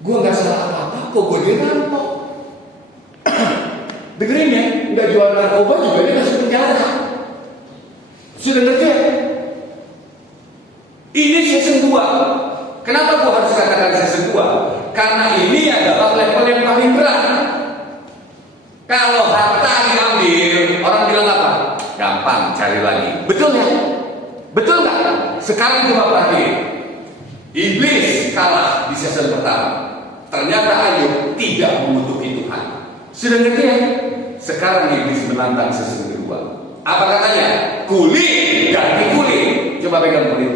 Gua gak salah apa-apa kok gue dirampok. Dengerin ya, nggak jual narkoba juga dia masuk penjara. Sudah ngerti ya? Ini season 2. Kenapa gua harus katakan season 2? Karena ini adalah level yang paling berat. Kalau harta diambil, orang bilang apa? Gampang cari lagi. Betul ya? Betul nggak? Sekarang coba perhatiin. Iblis kalah di season pertama. Ternyata Ayub tidak mengutuki Tuhan. Sudah ngerti ya? Sekarang iblis menantang season kedua. Apa katanya? Kulit ganti kulit. Coba pegang kulit.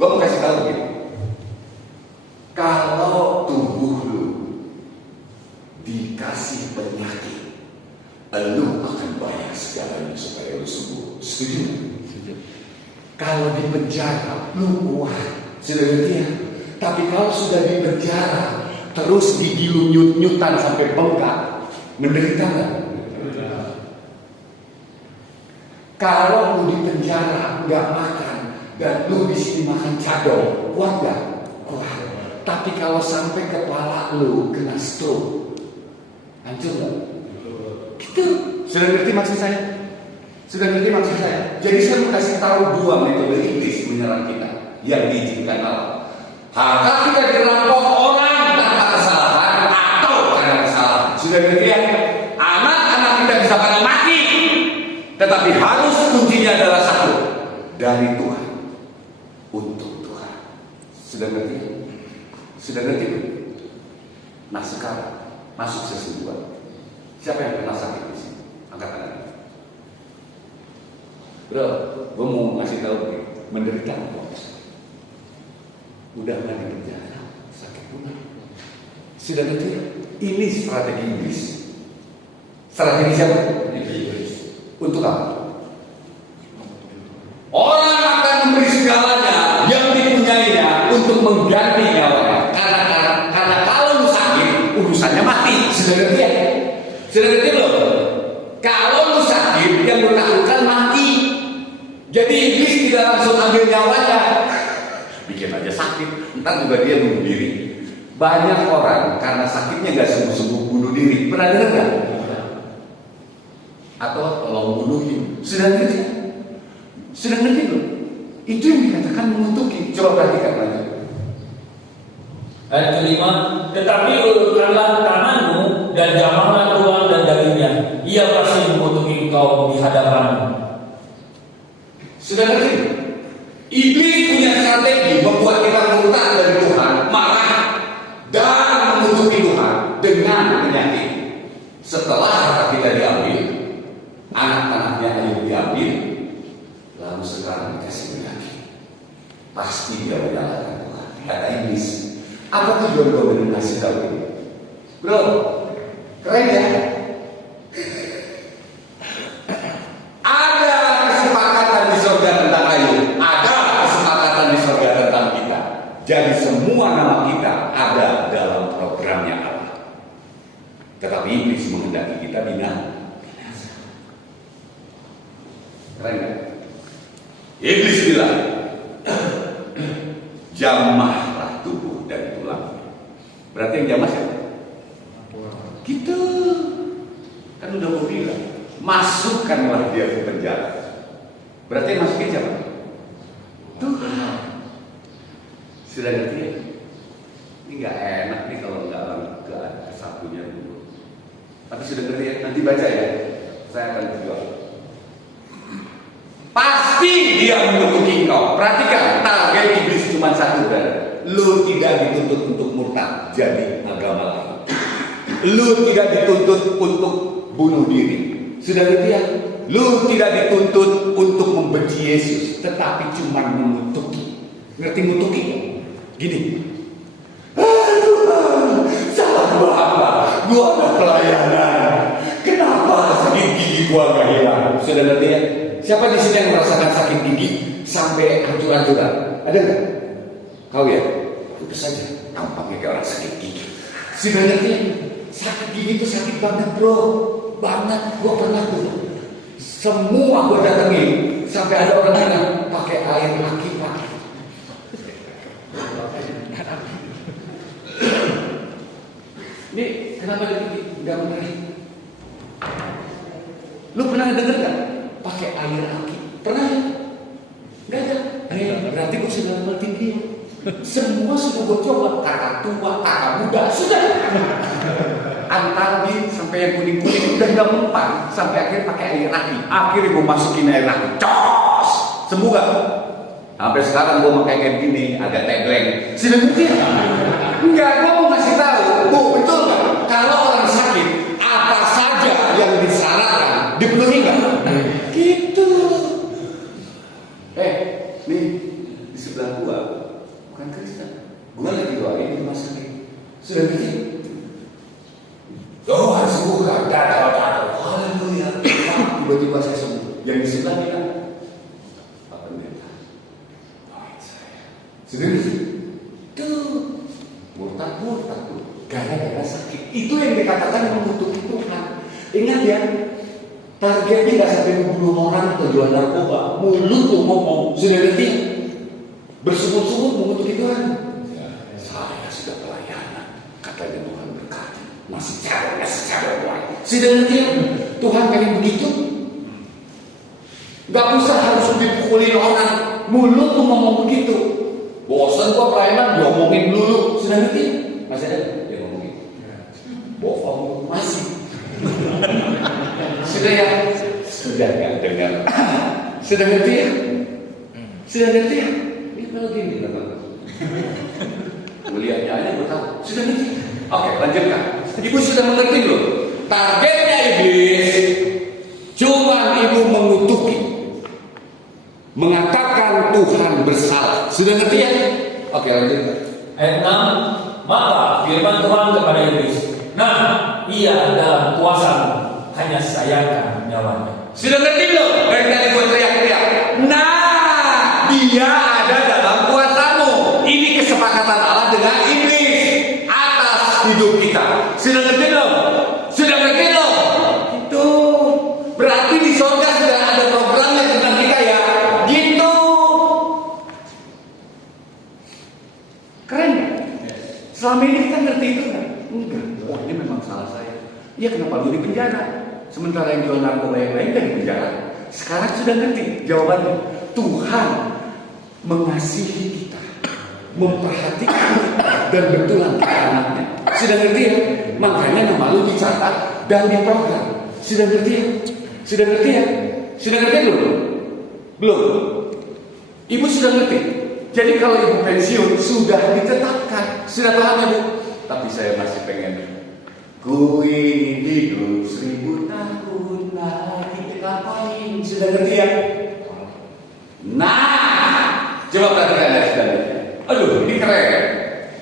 Gue mau kasih tahu gitu. Kalau tubuh lu dikasih penyakit, lu akan bayar segalanya supaya lu sembuh. Setuju? Kalau di penjara, lu kuat. Sudah ngerti ya? Tapi kalau sudah di penjara, terus digilu nyut-nyutan sampai bengkak, menderita nggak? Kalau lu di penjara nggak makan dan lu di sini makan cadong, kuat nggak? Kuat. Tapi kalau sampai kepala lu kena stroke, hancur nggak? Gitu. Sudah ngerti maksud saya? Sudah ngerti maksud saya? Jadi saya mau kasih tahu 2 metode iblis menyerang kita yang diizinkan Allah. Harta kita dirampok orang tanpa kesalahan atau karena kesalahan. Sudah ngerti ya? Anak-anak kita bisa pada mati, tetapi harus kuncinya adalah 1, dari Tuhan untuk Tuhan. Sudah ngerti? Sudah ngerti? Nah sekarang masuk season 2. Siapa yang pernah sakit di sini? Angkat tangan. Bro, gue mau ngasih tahu nih, menderita apa? Udah nggak di penjara, sakit pula. Sudah ngerti? Ini strategi iblis. Strategi siapa? Iblis. Untuk apa? Orang akan memberi segalanya yang dipunyainya untuk mengganti nyawanya. Karena kalau lu sakit, urusannya mati. Sudah ngerti ya? Sudah ngerti belum? Kalau lu sakit, yang lu takutkan mati. Jadi iblis tidak langsung ambil nyawanya. Bikin aja sakit, ntar juga dia bunuh diri. Banyak orang karena sakitnya gak sembuh-sembuh bunuh diri. Pernah dengar gak? Atau tolong bunuhin. Sudah ngerti? Sudah ngerti belum? Itu yang dikatakan mengutuki. Coba perhatikan lagi. Ayat kelima, tetapi ulurkanlah tanganmu dan jamahlah tulang dan dagingnya. Ia pasti mengutuki engkau di hadapanmu. Sudah ngerti? Iblis punya strategi membuat kita murtad dari Tuhan, marah dan mengutuki Tuhan dengan penyakit. Setelah harta kita diambil, anak-anaknya Ayub diambil, lalu sekarang dikasih penyakit. Pasti dia menyalahkan Tuhan. Kata iblis. Apa tujuan gue mengasih tahu ini? Bro, keren ya? Ada kesepakatan di surga tentang Ayub. Ada kesepakatan di surga tentang kita. Jadi semua nama kita ada dalam programnya Allah. Tetapi iblis menghendaki kita binasa. Keren kan? jamahlah tubuh dan tulang. Berarti yang jamah siapa? Gitu. Kan udah mau bilang, masukkanlah dia ke penjara. Berarti yang masukin siapa? Tuhan. Sudah ngerti ya? Ini nggak enak nih kalau nggak ke sapunya dulu. Tapi sudah ngerti ya? Nanti baca ya. Saya akan berjuang. Pasti dia mengutuk engkau. Perhatikan, target iblis cuma satu, kan? Lu tidak dituntut untuk murtad jadi agama lain. Lu tidak dituntut untuk bunuh diri. Sudah ngerti ya? Lu tidak dituntut untuk membenci Yesus, tetapi cuma mengutuki. Ngerti ngutuki? Gini. Aduh, salah gua apa? Gua ada pelayanan. Kenapa sakit gigi gua gak hilang? Sudah ngerti ya? Siapa di sini yang merasakan sakit gigi sampai hancur-hancuran? Ada nggak? Kau ya? Itu saja. Tampaknya kayak orang sakit gigi. Sudah ngerti ya? Sakit gigi itu sakit banget bro, banget. Gua pernah tuh. Semua gua datengin sampai ada orang yang pakai air aki pak. Ini kenapa nggak menarik? Lu pernah denger nggak? Pakai air aki? Pernah? Nggak ada. Berarti gua sudah level tinggi. Semua sudah gua coba. Kakak tua, kakak muda, sudah. Antalgin sampai yang kuning-kuning udah nggak mempan, sampai akhirnya pakai air aki. Akhirnya gua masukin air aki. Cos! Sembuh gak? Sampai sekarang gua pakai kayak gini, agak tegleng. Sudah ngerti ya? Enggak, gua mau kasih tahu. Bu, betul nggak? Kalau orang sakit, apa saja yang disyaratkan dipenuhi nggak? Gitu. Nih di sebelah gua bukan Kristen. Gua lagi doain di rumah sakit. Sudah ngerti? Doa sembuhkan darah. Haleluya. Tiba-tiba saya sembuh. Yang di sebelah bilang, Pak Pendeta, doain saya. Sudah ngerti? Tuh, murtad tuh. Gara-gara sakit. Itu yang dikatakan mengutuki Tuhan. Ingat ya, targetnya nggak sampai membunuh orang atau jual narkoba. Mulut tuh ngomong, sudah ngerti? Bersungguh-sungguh mengutuki Tuhan. Saya sudah pelayanan, katanya Tuhan berkati. Masih cara buat. Sudah ngerti ya? Tuhan pengen begitu. Gak usah harus dipukulin orang. Mulut tuh ngomong begitu. Bosan gua pelayanan diomongin dulu. Sudah ngerti? Masih ada yang ngomongin? Bohong masih. Sudah ya? Sudah gak dengar. Sudah ngerti ya? Sudah ngerti ya? Ini kalau gini teman-teman. Melihatnya aja gue tahu. Sudah ngerti? Oke, lanjutkan. Ibu sudah mengerti belum? Targetnya iblis cuma ibu mengutuki, mengatakan Tuhan bersalah. Sudah ngerti ya? Oke, lanjutkan. Ayat 6, maka firman Tuhan kepada iblis, nah, ia dalam kuasa, hanya sayangkan nyawanya. Sudah ngerti belum? Dari tadi gue teriak-teriak. Nah, dia ada dalam kuasamu. Ini kesepakatan Allah dengan iblis atas hidup kita. Sudah ngerti belum? Sudah ngerti belum? Itu berarti di surga sudah ada programnya tentang kita ya. Gitu. Keren ya? Selama ini kita ngerti itu nggak? Enggak. Oh, ini memang salah saya. Ya kenapa lu di penjara? Sementara yang jual narkoba yang lain kan di penjara. Sekarang sudah ngerti jawabannya. Tuhan mengasihi kita, memperhatikan kita, dan betulan kita anaknya. Sudah ngerti ya? Makanya nama lu dicatat dan diprogram. Sudah ngerti ya? Sudah ngerti ya? Sudah ngerti belum? Belum. Ibu sudah ngerti. Jadi kalau ibu pensiun sudah ditetapkan. Sudah paham ya Bu? Tapi saya masih pengen. Ku ingin hidup 1000 tahun lagi. Ngapain? Sudah ngerti ya? Nah, coba perhatikan dari selanjutnya. Aduh, ini keren.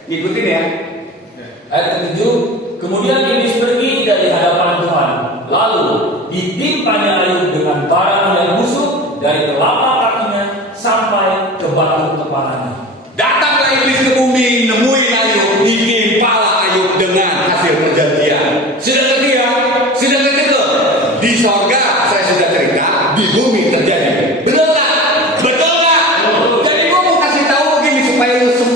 Ikutin ya. Ayat 7, kemudian iblis pergi dari hadapan Tuhan, lalu ditimpanya Ayub dengan barang yang busuk dari telapak kakinya sampai ke batu kepalanya. Datanglah iblis ke bumi, nemuin Ayub, ditimpala Ayub dengan hasil perjanjian. Sudah ngerti ya? Sudah ngerti tuh? Di sorga saya sudah cerita, di bumi terjadi. Betul nggak? Betul nggak? Jadi gua mau kasih tahu begini supaya lu semua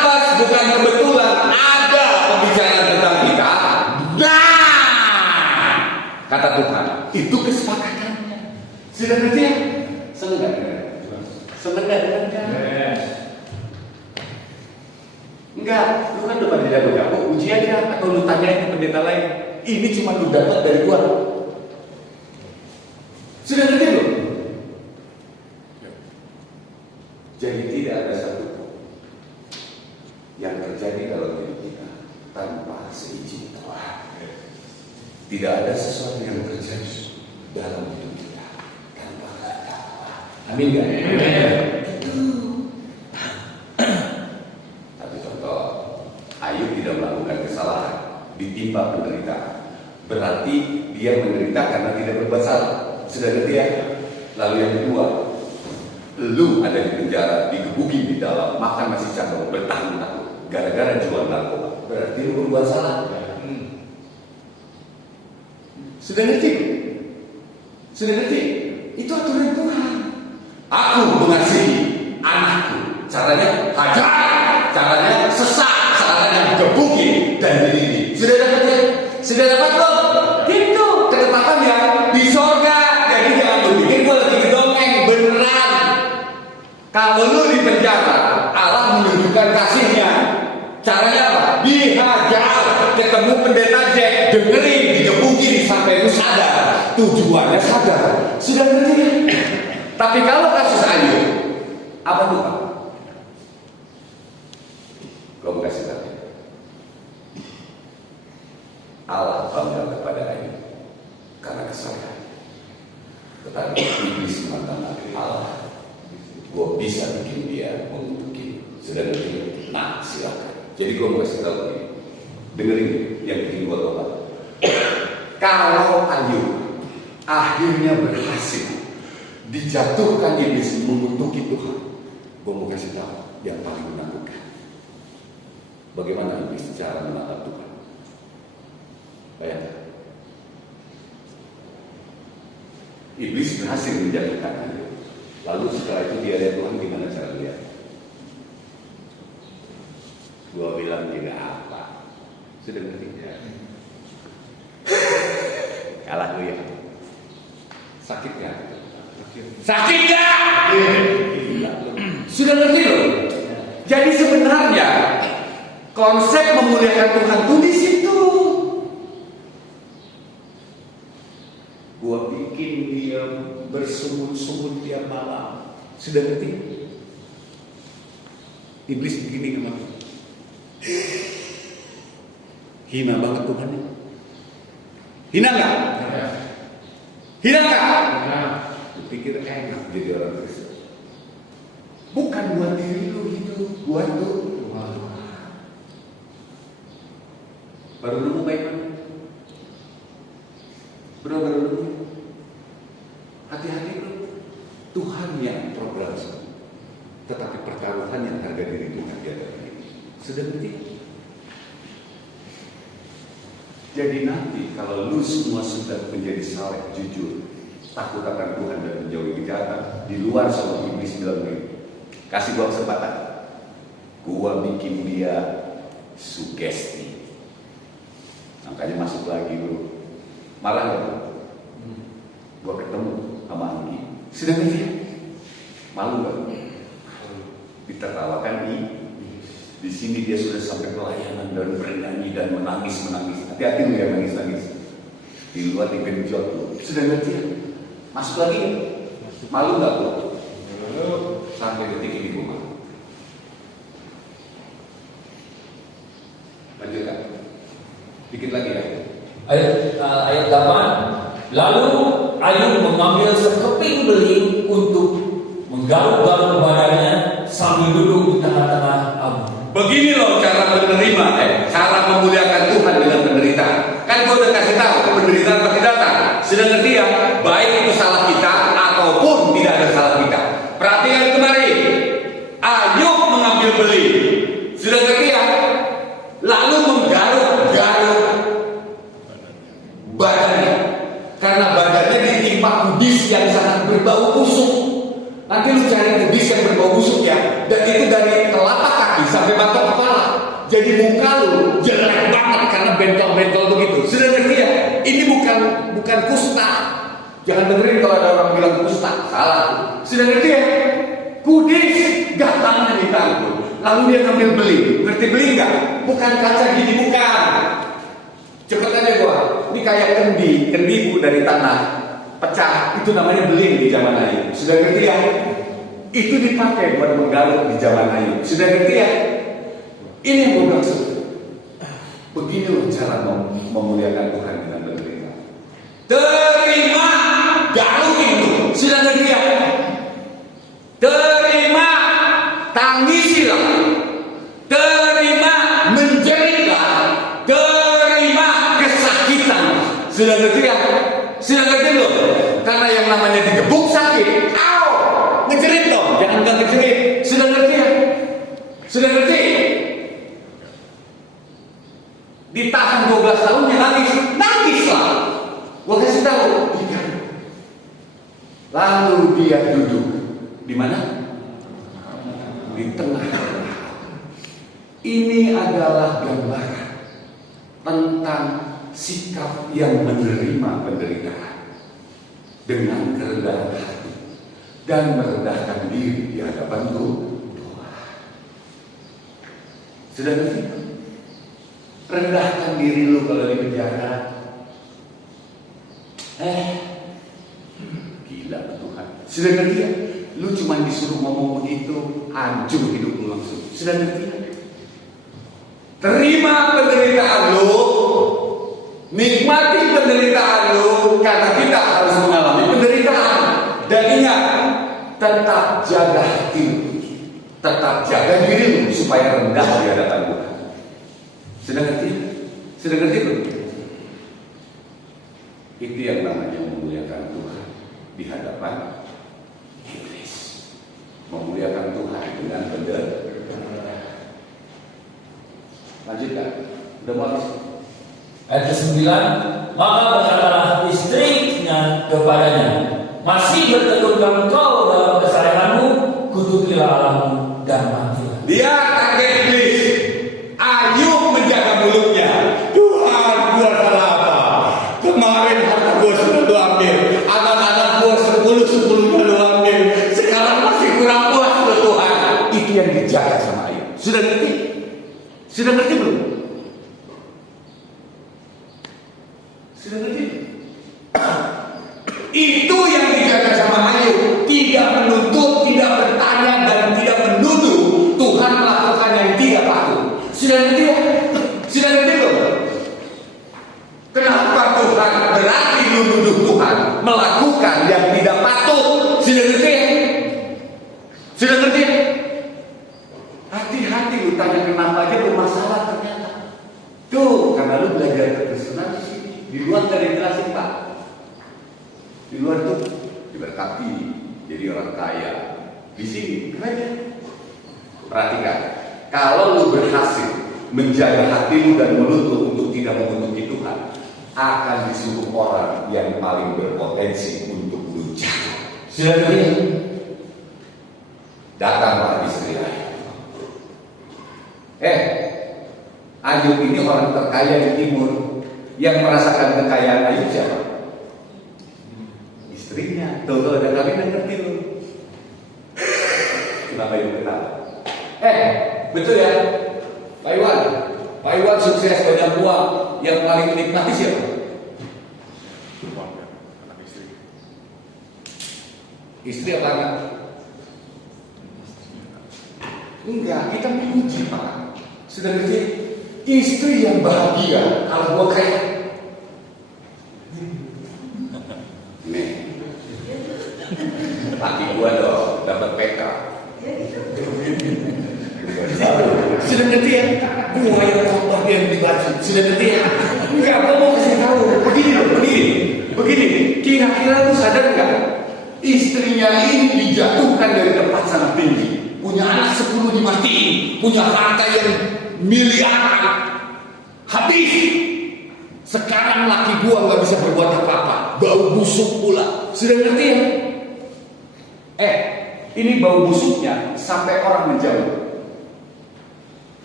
Nabas bukan kebetulan ada pembicaraan tentang kita. Nah, kata Tuhan, itu kesepakatannya. Sudah ngerti ya? Seneng gak? Seneng gak? Enggak, lu kan udah pada jago-jago, uji aja atau lu tanyain ke pendeta lain. Ini cuma lu dapat dari gua. Sudah ngerti lu? Jadi tidak ada satu yang terjadi dalam hidup kita tanpa seizin Tuhan. Tidak ada sesuatu yang terjadi dalam hidup kita tanpa kata. Amin gak? Tapi contoh, Ayub tidak melakukan kesalahan, ditimpa penderitaan. Berarti dia menderita karena tidak berbuat salah. Sudah ngerti ya? Lalu yang kedua, lu ada di penjara, digebukin di dalam, makan nasi campur bertahun-tahun gara-gara jual narkoba. Berarti lu berbuat salah. Sudah ngerti? Sudah ngerti? Itu aturan Tuhan. Aku mengasihi anakku. Caranya hajar, caranya sesak, caranya gebukin dan dididik. Sudah dapat ya? Sudah dapat belum? Itu ketetapannya di sorga. Jadi jangan berpikir gue lagi ngedongeng, beneran. Kalau lu di penjara, Allah menunjukkan kasihnya. Caranya apa? Dihajar, ketemu pendeta Jack, dengerin, digebukin sampai lu sadar. Tujuannya sadar. Sudah ngerti ya? Tapi kalau kasus Ayub, apa tuh Pak? Gue mau kasih tahu. Allah bangga kepada Ayub karena kesalahan. Tetapi iblis mengatakan Allah, gue bisa bikin dia mengutuki. Sudah ngerti? Nah, silakan. Jadi gue mau kasih tahu ini, dengerin yang bikin gue tobat. Kalau Ayub akhirnya berhasil dijatuhkan iblis mengutuki Tuhan, gue mau kasih tahu yang paling menakutkan. Bagaimana iblis cara menatap Tuhan? Bayangkan, iblis berhasil menjatuhkan Ayub. Lalu setelah itu dia lihat Tuhan gimana cara lihat? Gua bilang tidak apa. Sudah ngerti ya? Kalah lu ya. Sakit ya? Sakit ya? Sudah ngerti loh? Jadi sebenarnya konsep memuliakan Tuhan tuh di situ. Gua bikin dia bersungut-sungut tiap malam. Sudah ngerti? Iblis begini kemarin. Hina banget Tuhan. Hina nggak? Hina nggak? Pikir enak jadi orang Kristen. Bukan buat diri lu hidup, buat lu. Baru nemu baik mana? Baru nemu. Hati-hati bro. Tuhan yang program semua. Tetapi pertaruhan yang harga diri Tuhan di hadapan ini. Sudah ngerti? Jadi nanti kalau lu semua sudah menjadi saleh, jujur, takut akan Tuhan dan menjauhi kejahatan, di luar sama iblis bilang begini, kasih gua kesempatan, gua bikin dia sugesti, makanya masuk lagi lu, marah gak lu? Gua ketemu sama Anggi, sudah ngerti ya? Malu gak? Ditertawakan di sini dia sudah sampai pelayanan dan bernyanyi dan menangis. Hati-hati lu ya nangis. Di luar digenjot lu. Sudah ngerti ya? Masuk lagi ya? Malu gak lu? Sampai detik ini gue malu. Lanjutkan. Dikit lagi ya. Ayat 8. Lalu Ayub mengambil sekeping beling untuk menggaruk-garuk badannya sambil duduk di tengah-tengah abu. Begini loh cara menerima, cara memuliakan Tuhan dengan penderitaan. Kan gue udah kasih tahu, penderitaan pasti datang. Sudah ngerti ya? Baik itu salah kita ataupun tidak ada salah kita. Perhatikan kemarin, Ayub mengambil beling. Sudah ngerti ya? Lalu menggaruk-garuk badannya, karena badannya ditimpa kubis yang sangat berbau busuk. Nanti lu cari kubis yang berbau busuk ya, dan itu dari telapak kaki sampai batok jadi muka lu jelek banget karena bentol-bentol begitu. Sudah ngerti ya? Ini bukan kusta. Jangan dengerin kalau ada orang bilang kusta, salah. Sudah ngerti ya? Kudis, gatalnya ditanggung. Lalu dia ngambil beli. Ngerti beli nggak? Bukan kaca gini, bukan. Cepet aja gua. Ini kayak kendi bu dari tanah pecah. Itu namanya beling di zaman Ayub. Sudah ngerti ya? Itu dipakai buat menggaruk di zaman Ayub. Sudah ngerti ya? Ini yang gue maksud. Begini loh cara memuliakan Tuhan dengan menderita. Terima garuk itu. Sudah ngerti ya? Terima tangisilah. Terima menjeritlah. Terima kesakitan. Sudah ngerti ya? Sudah ngerti belum? Karena yang namanya digebuk sakit. Ngejerit dong, jangan gak ngejerit. Sudah ngerti ya? Sudah ngerti? Ditahan 12 tahunnya nangislah. Gua kasih tahu. Lalu dia duduk di mana? Di tengah. Ini adalah gambaran tentang sikap yang menerima penderitaan dengan kerendahan hati dan merendahkan diri di hadapan Tuhan. Sudah ngerti? Rendahkan diri lu kalau di penjara. Gila Tuhan. Sudah ngerti ya? Lu cuma disuruh ngomong begitu, hancur hidup lu langsung. Sudah ngerti ya? Terima penderitaan lu, nikmati penderitaan lu, karena kita harus mengalami penderitaan. Dan ingat, tetap jaga hati lu, tetap jaga diri lu supaya rendah di hadapan Tuhan. Sudah ngerti? Sudah ngerti belum? Itu yang namanya memuliakan Tuhan di hadapan iblis. Memuliakan Tuhan dengan penderitaan. Lanjutkan. Udah mau habis. Ayat ke-9, maka berkatalah istrinya kepadanya, masih berteguhkah engkau dalam kesalehanmu, kutukilah Allahmu dan matilah. Dia kaget iblis. Ayub menjaga mulutnya. Tuhan, gua salah apa? Kemarin harta gua sudah lu ambil, anak-anak gua 10-10-nya lu ambil. Sekarang masih kurang puas lu Tuhan. Itu yang dijaga sama Ayub. Sudah ngerti? Sudah ngerti belum? Sudah ngerti? Itu yang dijaga sama Ayub. Tidak menuntut, tidak bertanya, dan tidak menuduh Tuhan melakukan yang tidak patut. Sudah ngerti ya? Sudah ngerti belum? Kenapa Tuhan berarti menuduh Tuhan melakukan yang tidak patut? Sudah ngerti ya? Sudah ngerti ya? Hati-hati lu tanya kenapa aja bermasalah ternyata. Tuh, karena lu belajar kekristenan di sini. Di luar dari jelasin Pak. Di luar tuh diberkati, jadi orang kaya. Di sini keren. Perhatikan, kalau lu berhasil menjaga hati lu dan mulut lu untuk tidak mengutuki Tuhan, akan disuruh orang yang paling berpotensi untuk lu jaga. Sudah ngerti? Datanglah istri Ayub ini orang terkaya di timur. Yang merasakan kekayaan Ayub siapa? Istrinya. Tuh ada kami ngerti lu. Kenapa Ayub ketawa? Betul ya? Pak Iwan sukses banyak uang. Yang paling menikmati siapa? Istri apa anak? Enggak, kita memuji Pak. Sudah ngerti? Istri yang bahagia. Kalau gua kaya, nih, laki gua dong dapat PK. Sudah ngerti ya? Gua yang kotor yang dibaju. Sudah ngerti ya? Enggak, gua mau kasih tahu. Begini. Kira-kira lu sadar nggak? Istrinya ini dijatuhkan dari tempat sangat tinggi. Punya anak 10 dimatiin. Punya harta yang miliaran. Habis. Sekarang laki gua nggak bisa berbuat apa-apa. Bau busuk pula. Sudah ngerti ya? Ini bau busuknya sampai orang menjauh.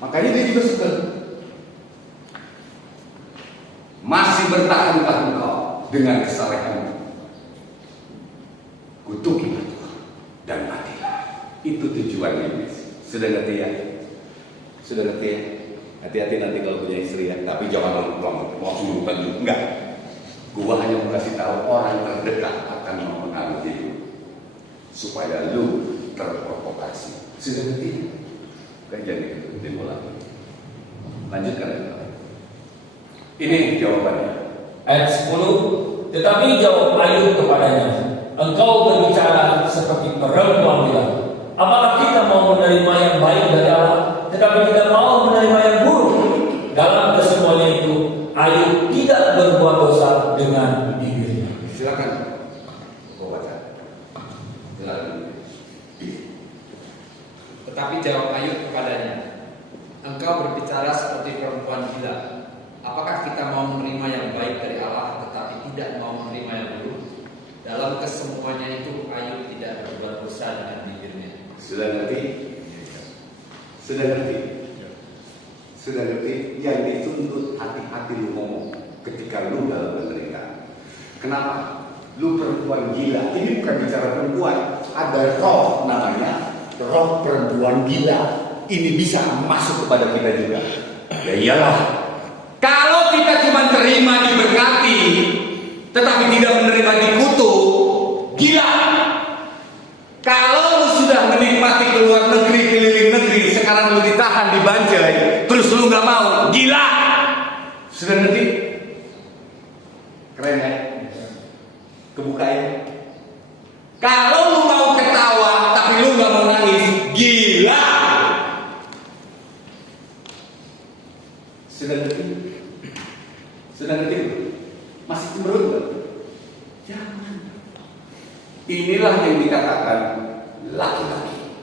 Makanya dia juga suka. bertahankah engkau dengan kesalehanmu? Kutukilah Tuhan dan matilah. Itu tujuan iblis. Sudah ngerti ya? Sudah ngerti ya? Hati-hati nanti kalau punya istri ya. Tapi jangan mau suruhkan juga. Enggak. Gua hanya mau kasih tahu orang terdekat akan mempengaruhi lu supaya lu terprovokasi. Sudah ngerti? Kan jadi itu dimulai. Lanjutkan. Ini jawabannya. Ayat 10. Tetapi jawab Ayub kepadanya, engkau berbicara seperti perempuan gila. Apakah kita mau menerima yang baik dari Allah, tetapi tidak mau menerima yang buruk? Dalam kesemuanya itu, Ayub tidak berbuat dosa dengan bibirnya. Silakan. Kau baca. Silakan. Tetapi jawab Ayub kepadanya, engkau berbicara seperti perempuan gila. Apakah kita mau menerima yang baik dari Allah, tetapi tidak mau menerima yang buruk? Dalam kesemuanya itu, Ayub tidak berbuat dosa dengan bibirnya. Sudah ngerti? Sudah ngerti? Sudah ngerti? Yang dituntut hati-hati lu ngomong ketika lu dalam penderitaan. Kenapa? Lu perempuan gila. Ini bukan bicara perempuan. Ada roh namanya roh perempuan gila. Ini bisa masuk kepada kita juga. Ya iyalah. Kalau kita cuma terima diberkati, tetapi tidak menerima dikutuk, gila. Kalau lu sudah menikmati keluar negeri, keliling negeri, sekarang lu ditahan di Banjai, terus lu nggak mau, gila. Sudah ngerti? Keren ya? Kebukain. Kalau lu mau ketawa, tapi lu nggak mau nangis, gila. Sudah ngerti? Sudah ngerti? Masih cemberut gak? Jangan. Inilah yang dikatakan laki-laki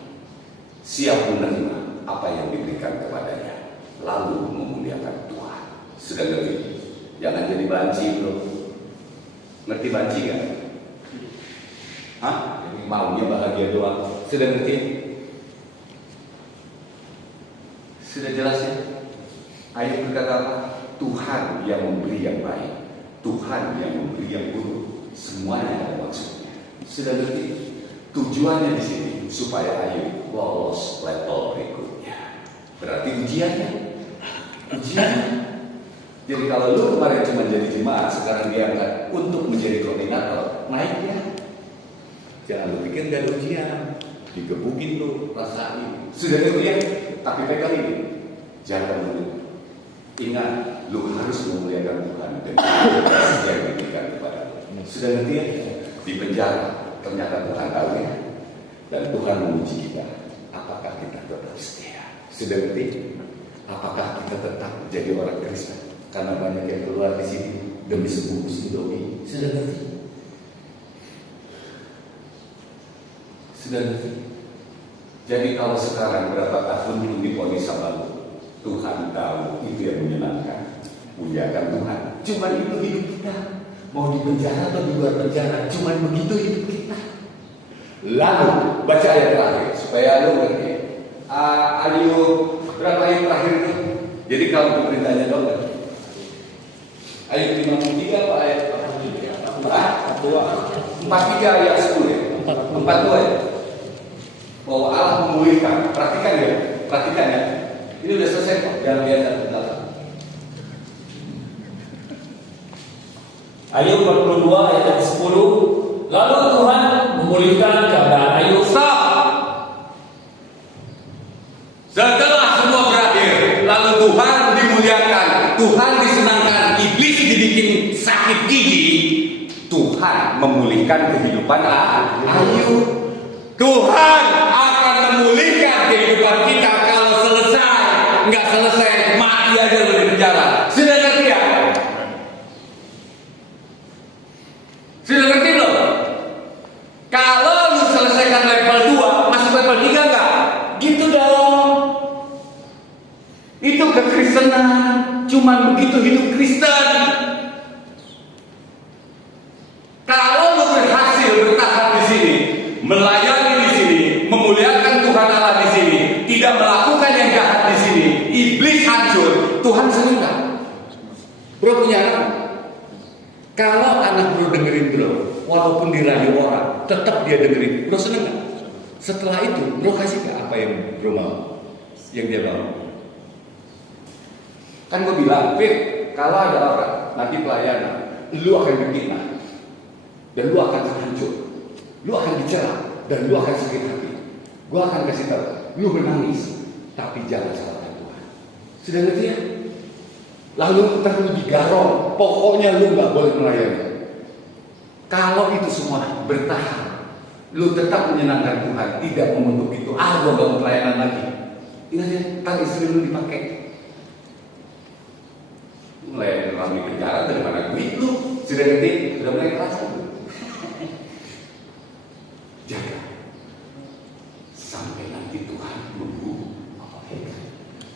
siap menerima apa yang diberikan kepadanya, lalu memuliakan Tuhan. Sudah ngerti? Jangan jadi banci bro. Ngerti banci kan? Hah? Ini maunya bahagia doang. Sudah ngerti? Sudah jelas ya? Ayat berkata apa? Tuhan yang memberi yang baik, Tuhan yang memberi yang buruk, semuanya ada maksudnya. Sudah ngerti? Tujuannya di sini supaya Ayub lolos level berikutnya. Berarti ujiannya. Jadi kalau lu kemarin cuma jadi jemaat, sekarang diangkat untuk menjadi koordinator, naik ya. Jangan lu pikir gak ada ujian, digebukin lu, rasain. Sudah ngerti ya? Tapi pegang ini, jangan menurut. Ingat, lu harus memuliakan Tuhan dengan kasih yang diberikan kepada lu. Sudah ngerti ya? Di penjara, ternyata Tuhan tahu ya. Dan Tuhan menguji kita. Apakah kita tetap setia? Sudah ngerti? Apakah kita tetap jadi orang Kristen? Karena banyak yang keluar di sini demi sebungkus Indomie. Sudah ngerti? Sudah ngerti? Jadi kalau sekarang berapa tahun belum diponis sama lu, Tuhan tahu itu yang menyenangkan. Muliakan Tuhan. Cuma itu hidup kita. Mau di penjara atau di luar penjara, cuma begitu hidup kita. Lalu baca ayat terakhir supaya lu ngerti. Ayub berapa ayat terakhir itu? Jadi kalau pemerintahnya dong. Ayat 53 apa ayat 43 ayat 10 ya? 42 ya? Bahwa Allah memulihkan. Perhatikan ya, perhatikan ya. Ini udah selesai kok, jangan lihat ke belakang. Ayub 42 ayat 10. Lalu Tuhan memulihkan keadaan Ayub. Stop. Setelah semua berakhir, lalu Tuhan dimuliakan, Tuhan disenangkan, iblis dibikin sakit gigi. Tuhan memulihkan kehidupan Ayub. Tuhan akan memulihkan kehidupan kita kalau selesai. Nggak selesai, mati aja lu di penjara. Sudah ngerti ya? Sudah ngerti belum? Kalau lu selesaikan level 2, masuk level 3 enggak? Gitu dong. Itu kekristenan. Cuman begitu hidup Kristen. Kalau lu berhasil bertahan di sini, melayani di sini, memuliakan Tuhan Allah di sini, tidak melakukan yang jahat di sini, iblis hancur, Tuhan senang nggak? Bro punya anak? walaupun dirayu orang, tetap dia dengerin. Bro seneng gak? Setelah itu, bro kasih gak apa yang bro mau? Yang dia mau. Kan gue bilang, Fit, kalau ada orang nanti pelayanan, lu akan berfitnah, dan lu akan hancur, lu akan dicela, dan lu akan sakit hati. Gue akan kasih tahu, lu menangis, tapi jangan salahkan Tuhan. Sudah ngerti ya? Lalu ntar lu digarong, pokoknya lu nggak boleh melayani. Kalau itu semua bertahan, lu tetap menyenangkan Tuhan, tidak mengutuk itu. Gua nggak mau pelayanan lagi. Ingat ya, kan istri lu dipakai. Melayani orang di penjara dari mana duit lu? Sudah ngerti? Sudah mulai kerasa lu. Jaga sampai nanti Tuhan menunggu.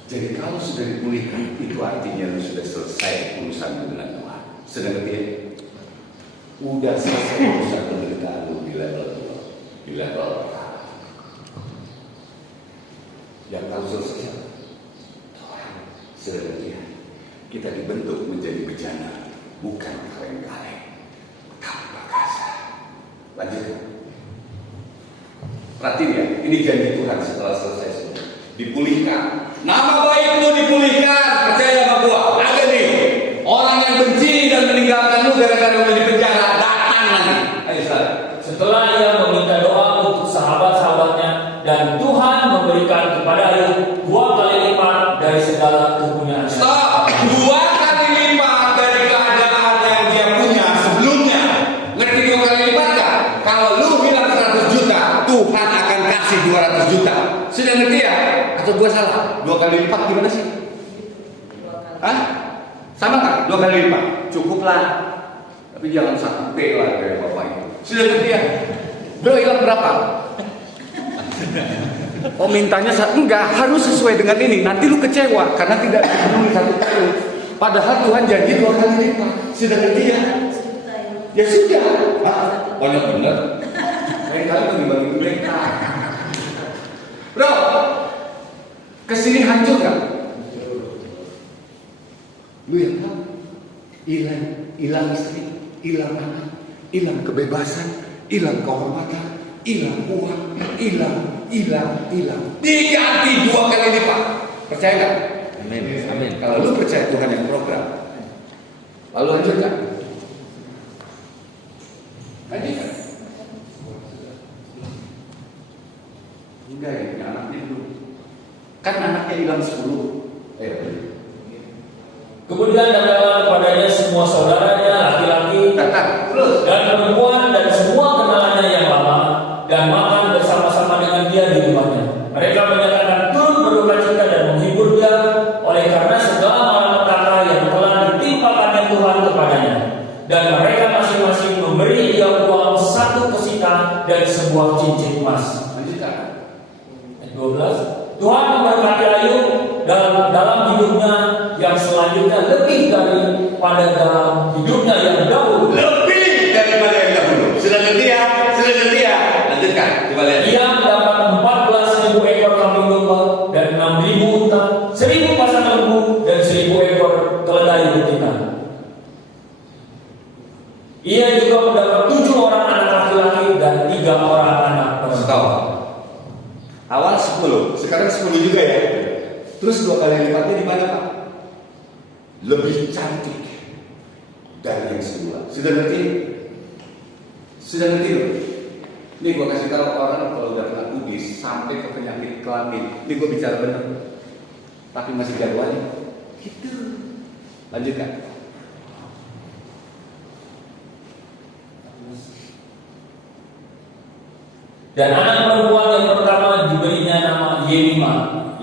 Jadi kalau sudah dipulihkan, itu artinya lu sudah selesai urusan dengan Tuhan. Sudah ngerti ya? Udah selesai urusan penderitaan lu di level yang tahu selesai Tuhan. Sudah ngerti ya? Kita dibentuk menjadi bejana, bukan kaleng-kaleng, tapi perkasa. Lanjut. Perhatiin ya, ini janji Tuhan setelah selesai semua. Dipulihkan. Nama baik lu dipulihkan, percaya sama gua. Ada nih orang yang benci dan meninggalkan lu gara-gara lu di penjara, datang nanti. Ayo saudara. Setelah ia meminta doa untuk sahabat-sahabatnya, dan Tuhan memberikan kepada Ayub 2 kali lipat dari segala kepunyaannya. Stop. 2 kali lipat dari keadaan yang dia punya sebelumnya. Ngerti 2 kali lipat gak? Kalau lu bilang 100 juta, Tuhan akan kasih 200 juta. Sudah ngerti ya? Atau gua salah? 2 kali lipat gimana sih? Hah? Sama gak? 2 kali lipat? Cukup lah. Tapi jangan 1 P lah dari bapak itu. Sudah ngerti ya? Bro hilang berapa? Oh mintanya enggak, harus sesuai dengan ini. Nanti lu kecewa karena tidak dipenuhi 1 kali. Padahal Tuhan janji 2 kali lipat. Sudah ngerti ya? Ya sudah. Banyak bener. Lain kali bagi-bagi mereka. Bro, kesini hancur gak? Lu yang tahu. Hilang istri, hilang anak, hilang kebebasan, hilang kehormatan, hilang uang, hilang. Diganti 2 kali lipat. Percaya gak? Amin. Kalau lu percaya Tuhan yang program, lalu lanjutkan. Lanjutkan. Enggak ya, punya anaknya dulu. Kan anaknya hilang 10. Kemudian datanglah kepadanya semua saudaranya laki-laki dan perempuan dan semua kenalannya yang lama, dan makan bersama-sama dengan dia di rumahnya. Mereka menyatakan turut berduka cita dan menghibur dia oleh karena segala malapetaka yang telah ditimpakannya Tuhan kepadanya. Dan mereka masing-masing memberi dia uang 1 kesita dan sebuah cincin emas. 12. Tuhan memberkati Ayub dalam hidupnya yang selanjutnya lebih daripada dalam hidupnya yang dahulu. Lebih daripada yang dahulu. Sudah ngerti ya? Lanjutkan. Coba lihat. Ia mendapat 14.000 ekor kambing domba dan 6.000 unta, 1.000 pasang lembu dan 1.000 ekor keledai betina. Ia juga mendapat 7 orang anak laki-laki dan 3 orang anak perempuan. Stop. Awal 10, sekarang 10 juga ya. Terus 2 kali lipatnya di mana Pak? Lebih cantik dari yang semula. Sudah ngerti loh. Ini gue kasih tahu orang kalau udah kena kubis sampai ke penyakit kelamin. Ini gue bicara benar. Tapi masih jadwalnya. Gitu. Lanjutkan. Dan anak perempuan yang pertama diberinya nama Yemima,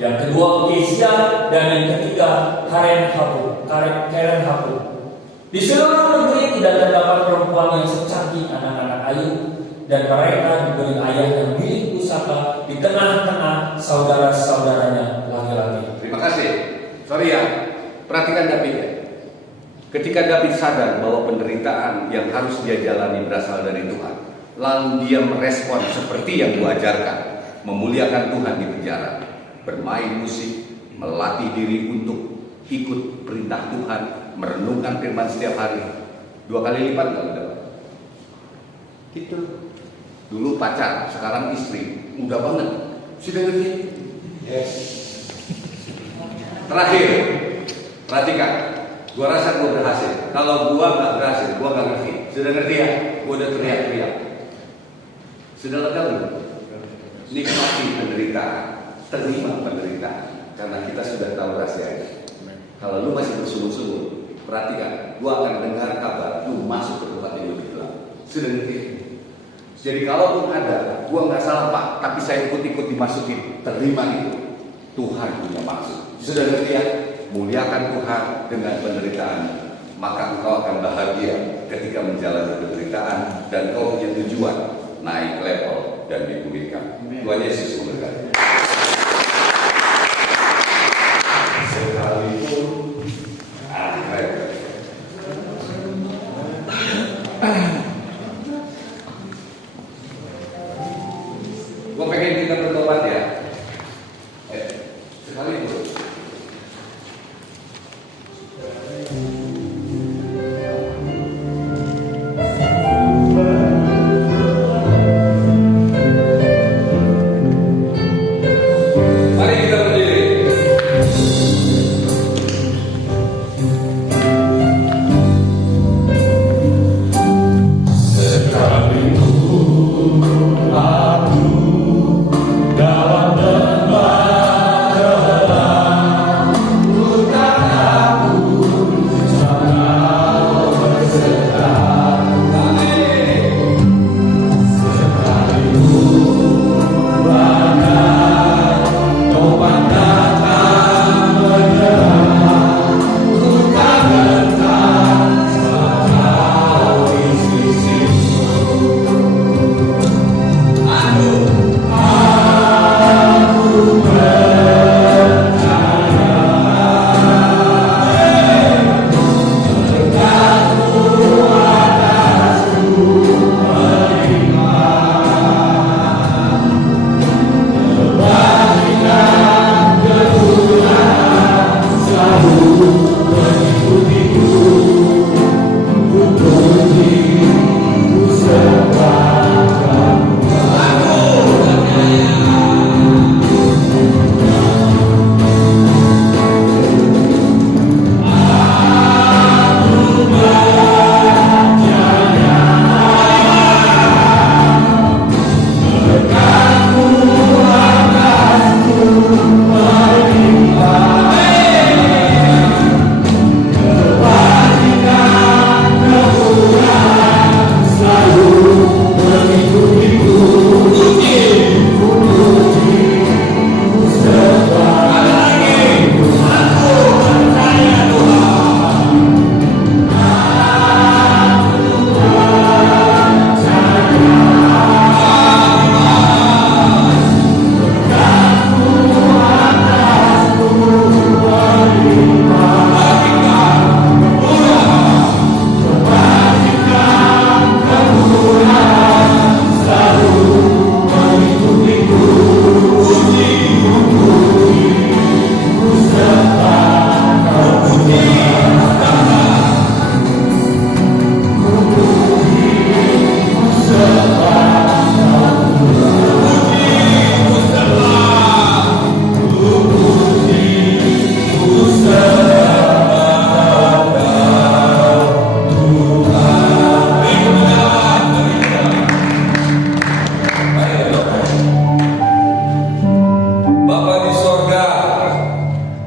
yang kedua Kesia, dan yang ketiga Karen Hapu. Di seluruh negeri tidak terdapat perempuan yang secantik anak-anak Ayub, dan mereka diberi ayah yang milik pusaka di tengah-tengah saudara-saudaranya laki-laki. Terima kasih. Sorry ya, perhatikan David ya. Ketika David sadar bahwa penderitaan yang harus dia jalani berasal dari Tuhan, lalu dia merespon seperti yang gua ajarkan, memuliakan Tuhan di penjara, bermain musik, melatih diri untuk ikut perintah Tuhan, merenungkan firman setiap hari. 2 kali lipat nggak dapat? Gitu. Dulu pacar, sekarang istri. Mudah banget. Sudah ngerti? Yes. Terakhir, perhatikan. Gua rasa gua berhasil. Kalau gua nggak berhasil, gua nggak ngerti. Sudah ngerti ya? Gua udah teriak-teriak. Sudah lega belum? Nikmati penderitaan, terima penderitaan, karena kita sudah tahu rahasianya. Kalau lu masih bersungguh-sungguh, perhatikan, gua akan dengar kabar lu masuk ke tempat yang lebih gelap. Sudah ngerti? Jadi kalaupun ada, gua nggak salah Pak, tapi saya ikut-ikut dimasukin. Terima itu. Tuhan punya maksud. Sudah ngerti ya? Muliakan Tuhan dengan penderitaan, maka engkau akan bahagia ketika menjalani penderitaan dan kau punya tujuan naik level dan dipulihkan. Tuhan Yesus memberkati. Sekalipun gue pengen kita bertobat ya. Sekalipun mari kita berdiri.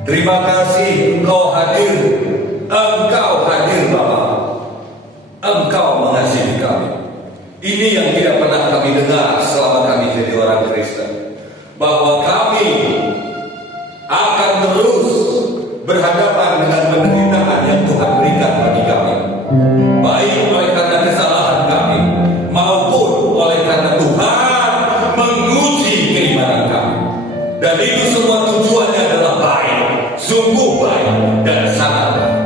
Terima kasih Engkau hadir Bapa. Engkau mengasihi kami. Ini yang tidak pernah kami dengar selama kami jadi orang Kristen, bahwa kami akan terus berhadapan dengan penderitaan yang Tuhan berikan bagi kami, baik oleh karena kesalahan kami maupun oleh karena Tuhan menguji keimanan kami. Dan itu semua tujuannya adalah baik, sungguh baik dan sangat baik.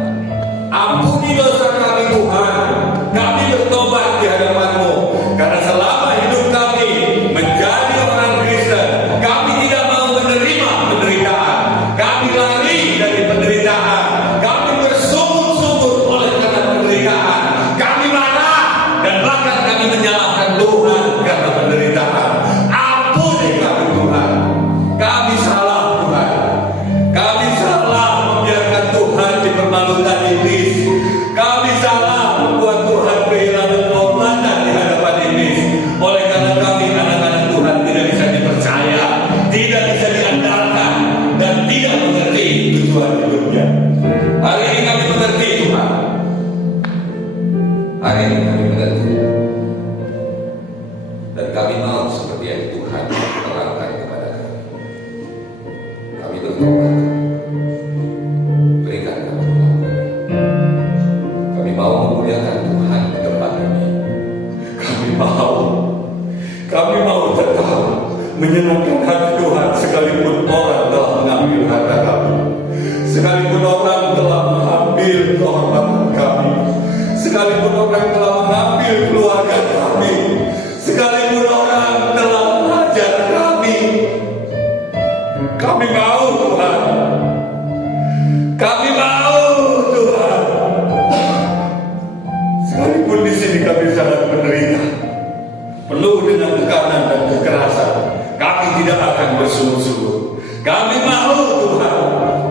Ampuni dosa kami Tuhan, kami bertobat di hadapan-Mu, karena selama hidup kami menjadi orang Kristen, kami tidak mau menerima penderitaan. Kami lari dari penderitaan, kami Hari ini kami mengerti Tuhan. Hari ini kami mengerti. Dan kami mau seperti yang Tuhan terangkan kepada kami. Kami bertobat. Berikan kami pengampunan. Kami mau memuliakan Tuhan di tempat ini. Kami mau tetap menyenangkan hati Tuhan sekalipun orang telah mengambil harta kami, sekalipun orang telah mengambil kehormatan kami, sekalipun orang telah mengambil keluarga kami, sekalipun orang telah mengajar kami. Kami mau Tuhan. Kami mau Tuhan. Sekalipun di sini kami sangat menderita, penuh dengan tekanan dan kekerasan, kami tidak akan bersungguh-sungguh. Kami mau Tuhan,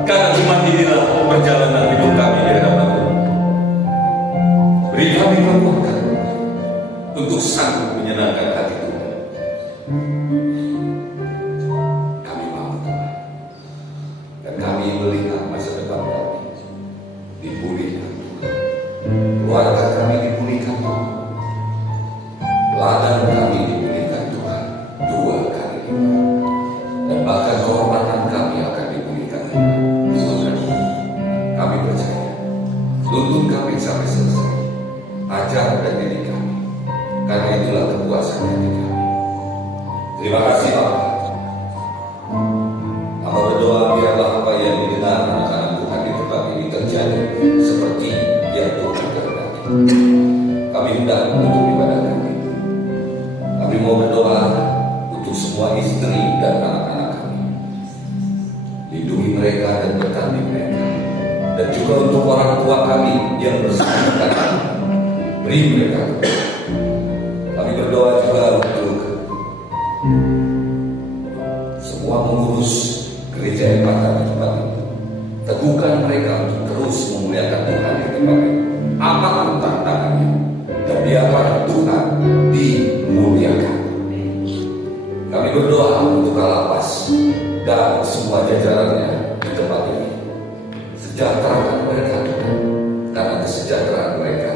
karena cuma inilah perjalanan hidup kami di hadapan-Mu. Beri kami kekuatan untuk sanggup menyenangkan hati Tuhan. Kami mau Tuhan, dan kami melihat masa depan kami dipulihkan Tuhan. Keluarga kami dipulihkan Tuhan. Ladang kami dipulihkan Tuhan 2 kali lipat. Dan bahkan kehormatan kami akan dipulihkan Tuhan. Saudara, kami percaya. Tuntun kami sampai selesai. Ajar dan didik kami. Karena itulah kepuasan hati kami. Terima kasih Bapak. Hamba berdoa biarlah apa yang didengar anak-anak Tuhan di tempat ini terjadi seperti yang Tuhan kehendaki. Kami hendak menutup ibadah kami. Kami mau berdoa untuk semua istri dan anak-anak kami. Lindungi mereka dan berkati mereka. Dan juga untuk orang tua kami yang bersama kami. Beri mereka. Kami berdoa juga untuk semua pengurus gereja Epata di tempat ini. Teguhkan mereka untuk terus memuliakan Tuhan di tempat ini. Apapun tantangannya. Dan biarlah Tuhan dimuliakan. Kami berdoa untuk Kalapas dan semua jajarannya di tempat ini. Sejahterakan mereka Tuhan, karena kesejahteraan mereka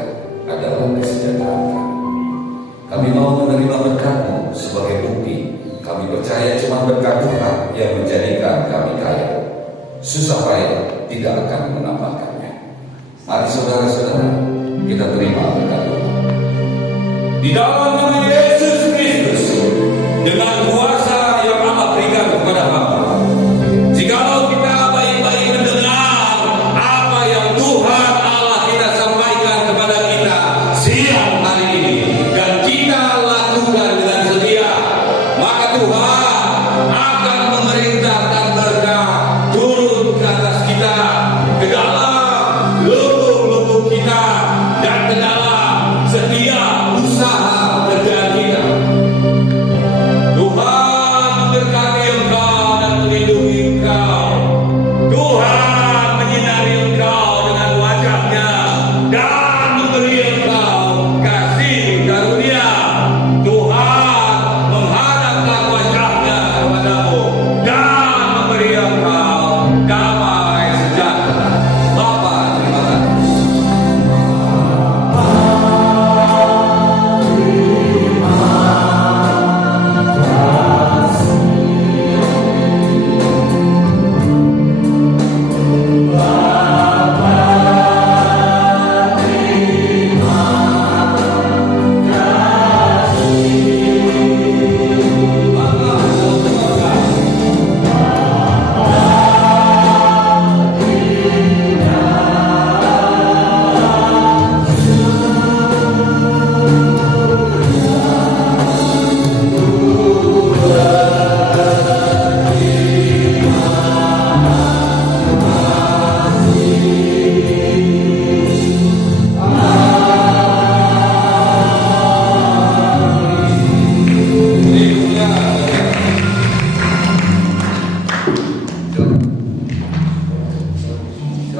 adalah kesejahteraan kami. Kami mau menerima berkat-Mu sebagai bukti. Kami percaya cuma berkat Tuhan yang menjadikan kami kaya. Susah payah tidak akan menambahkannya. Mari saudara-saudara, kita terima berkat Tuhan. Di dalam nama Yesus Kristus, dengan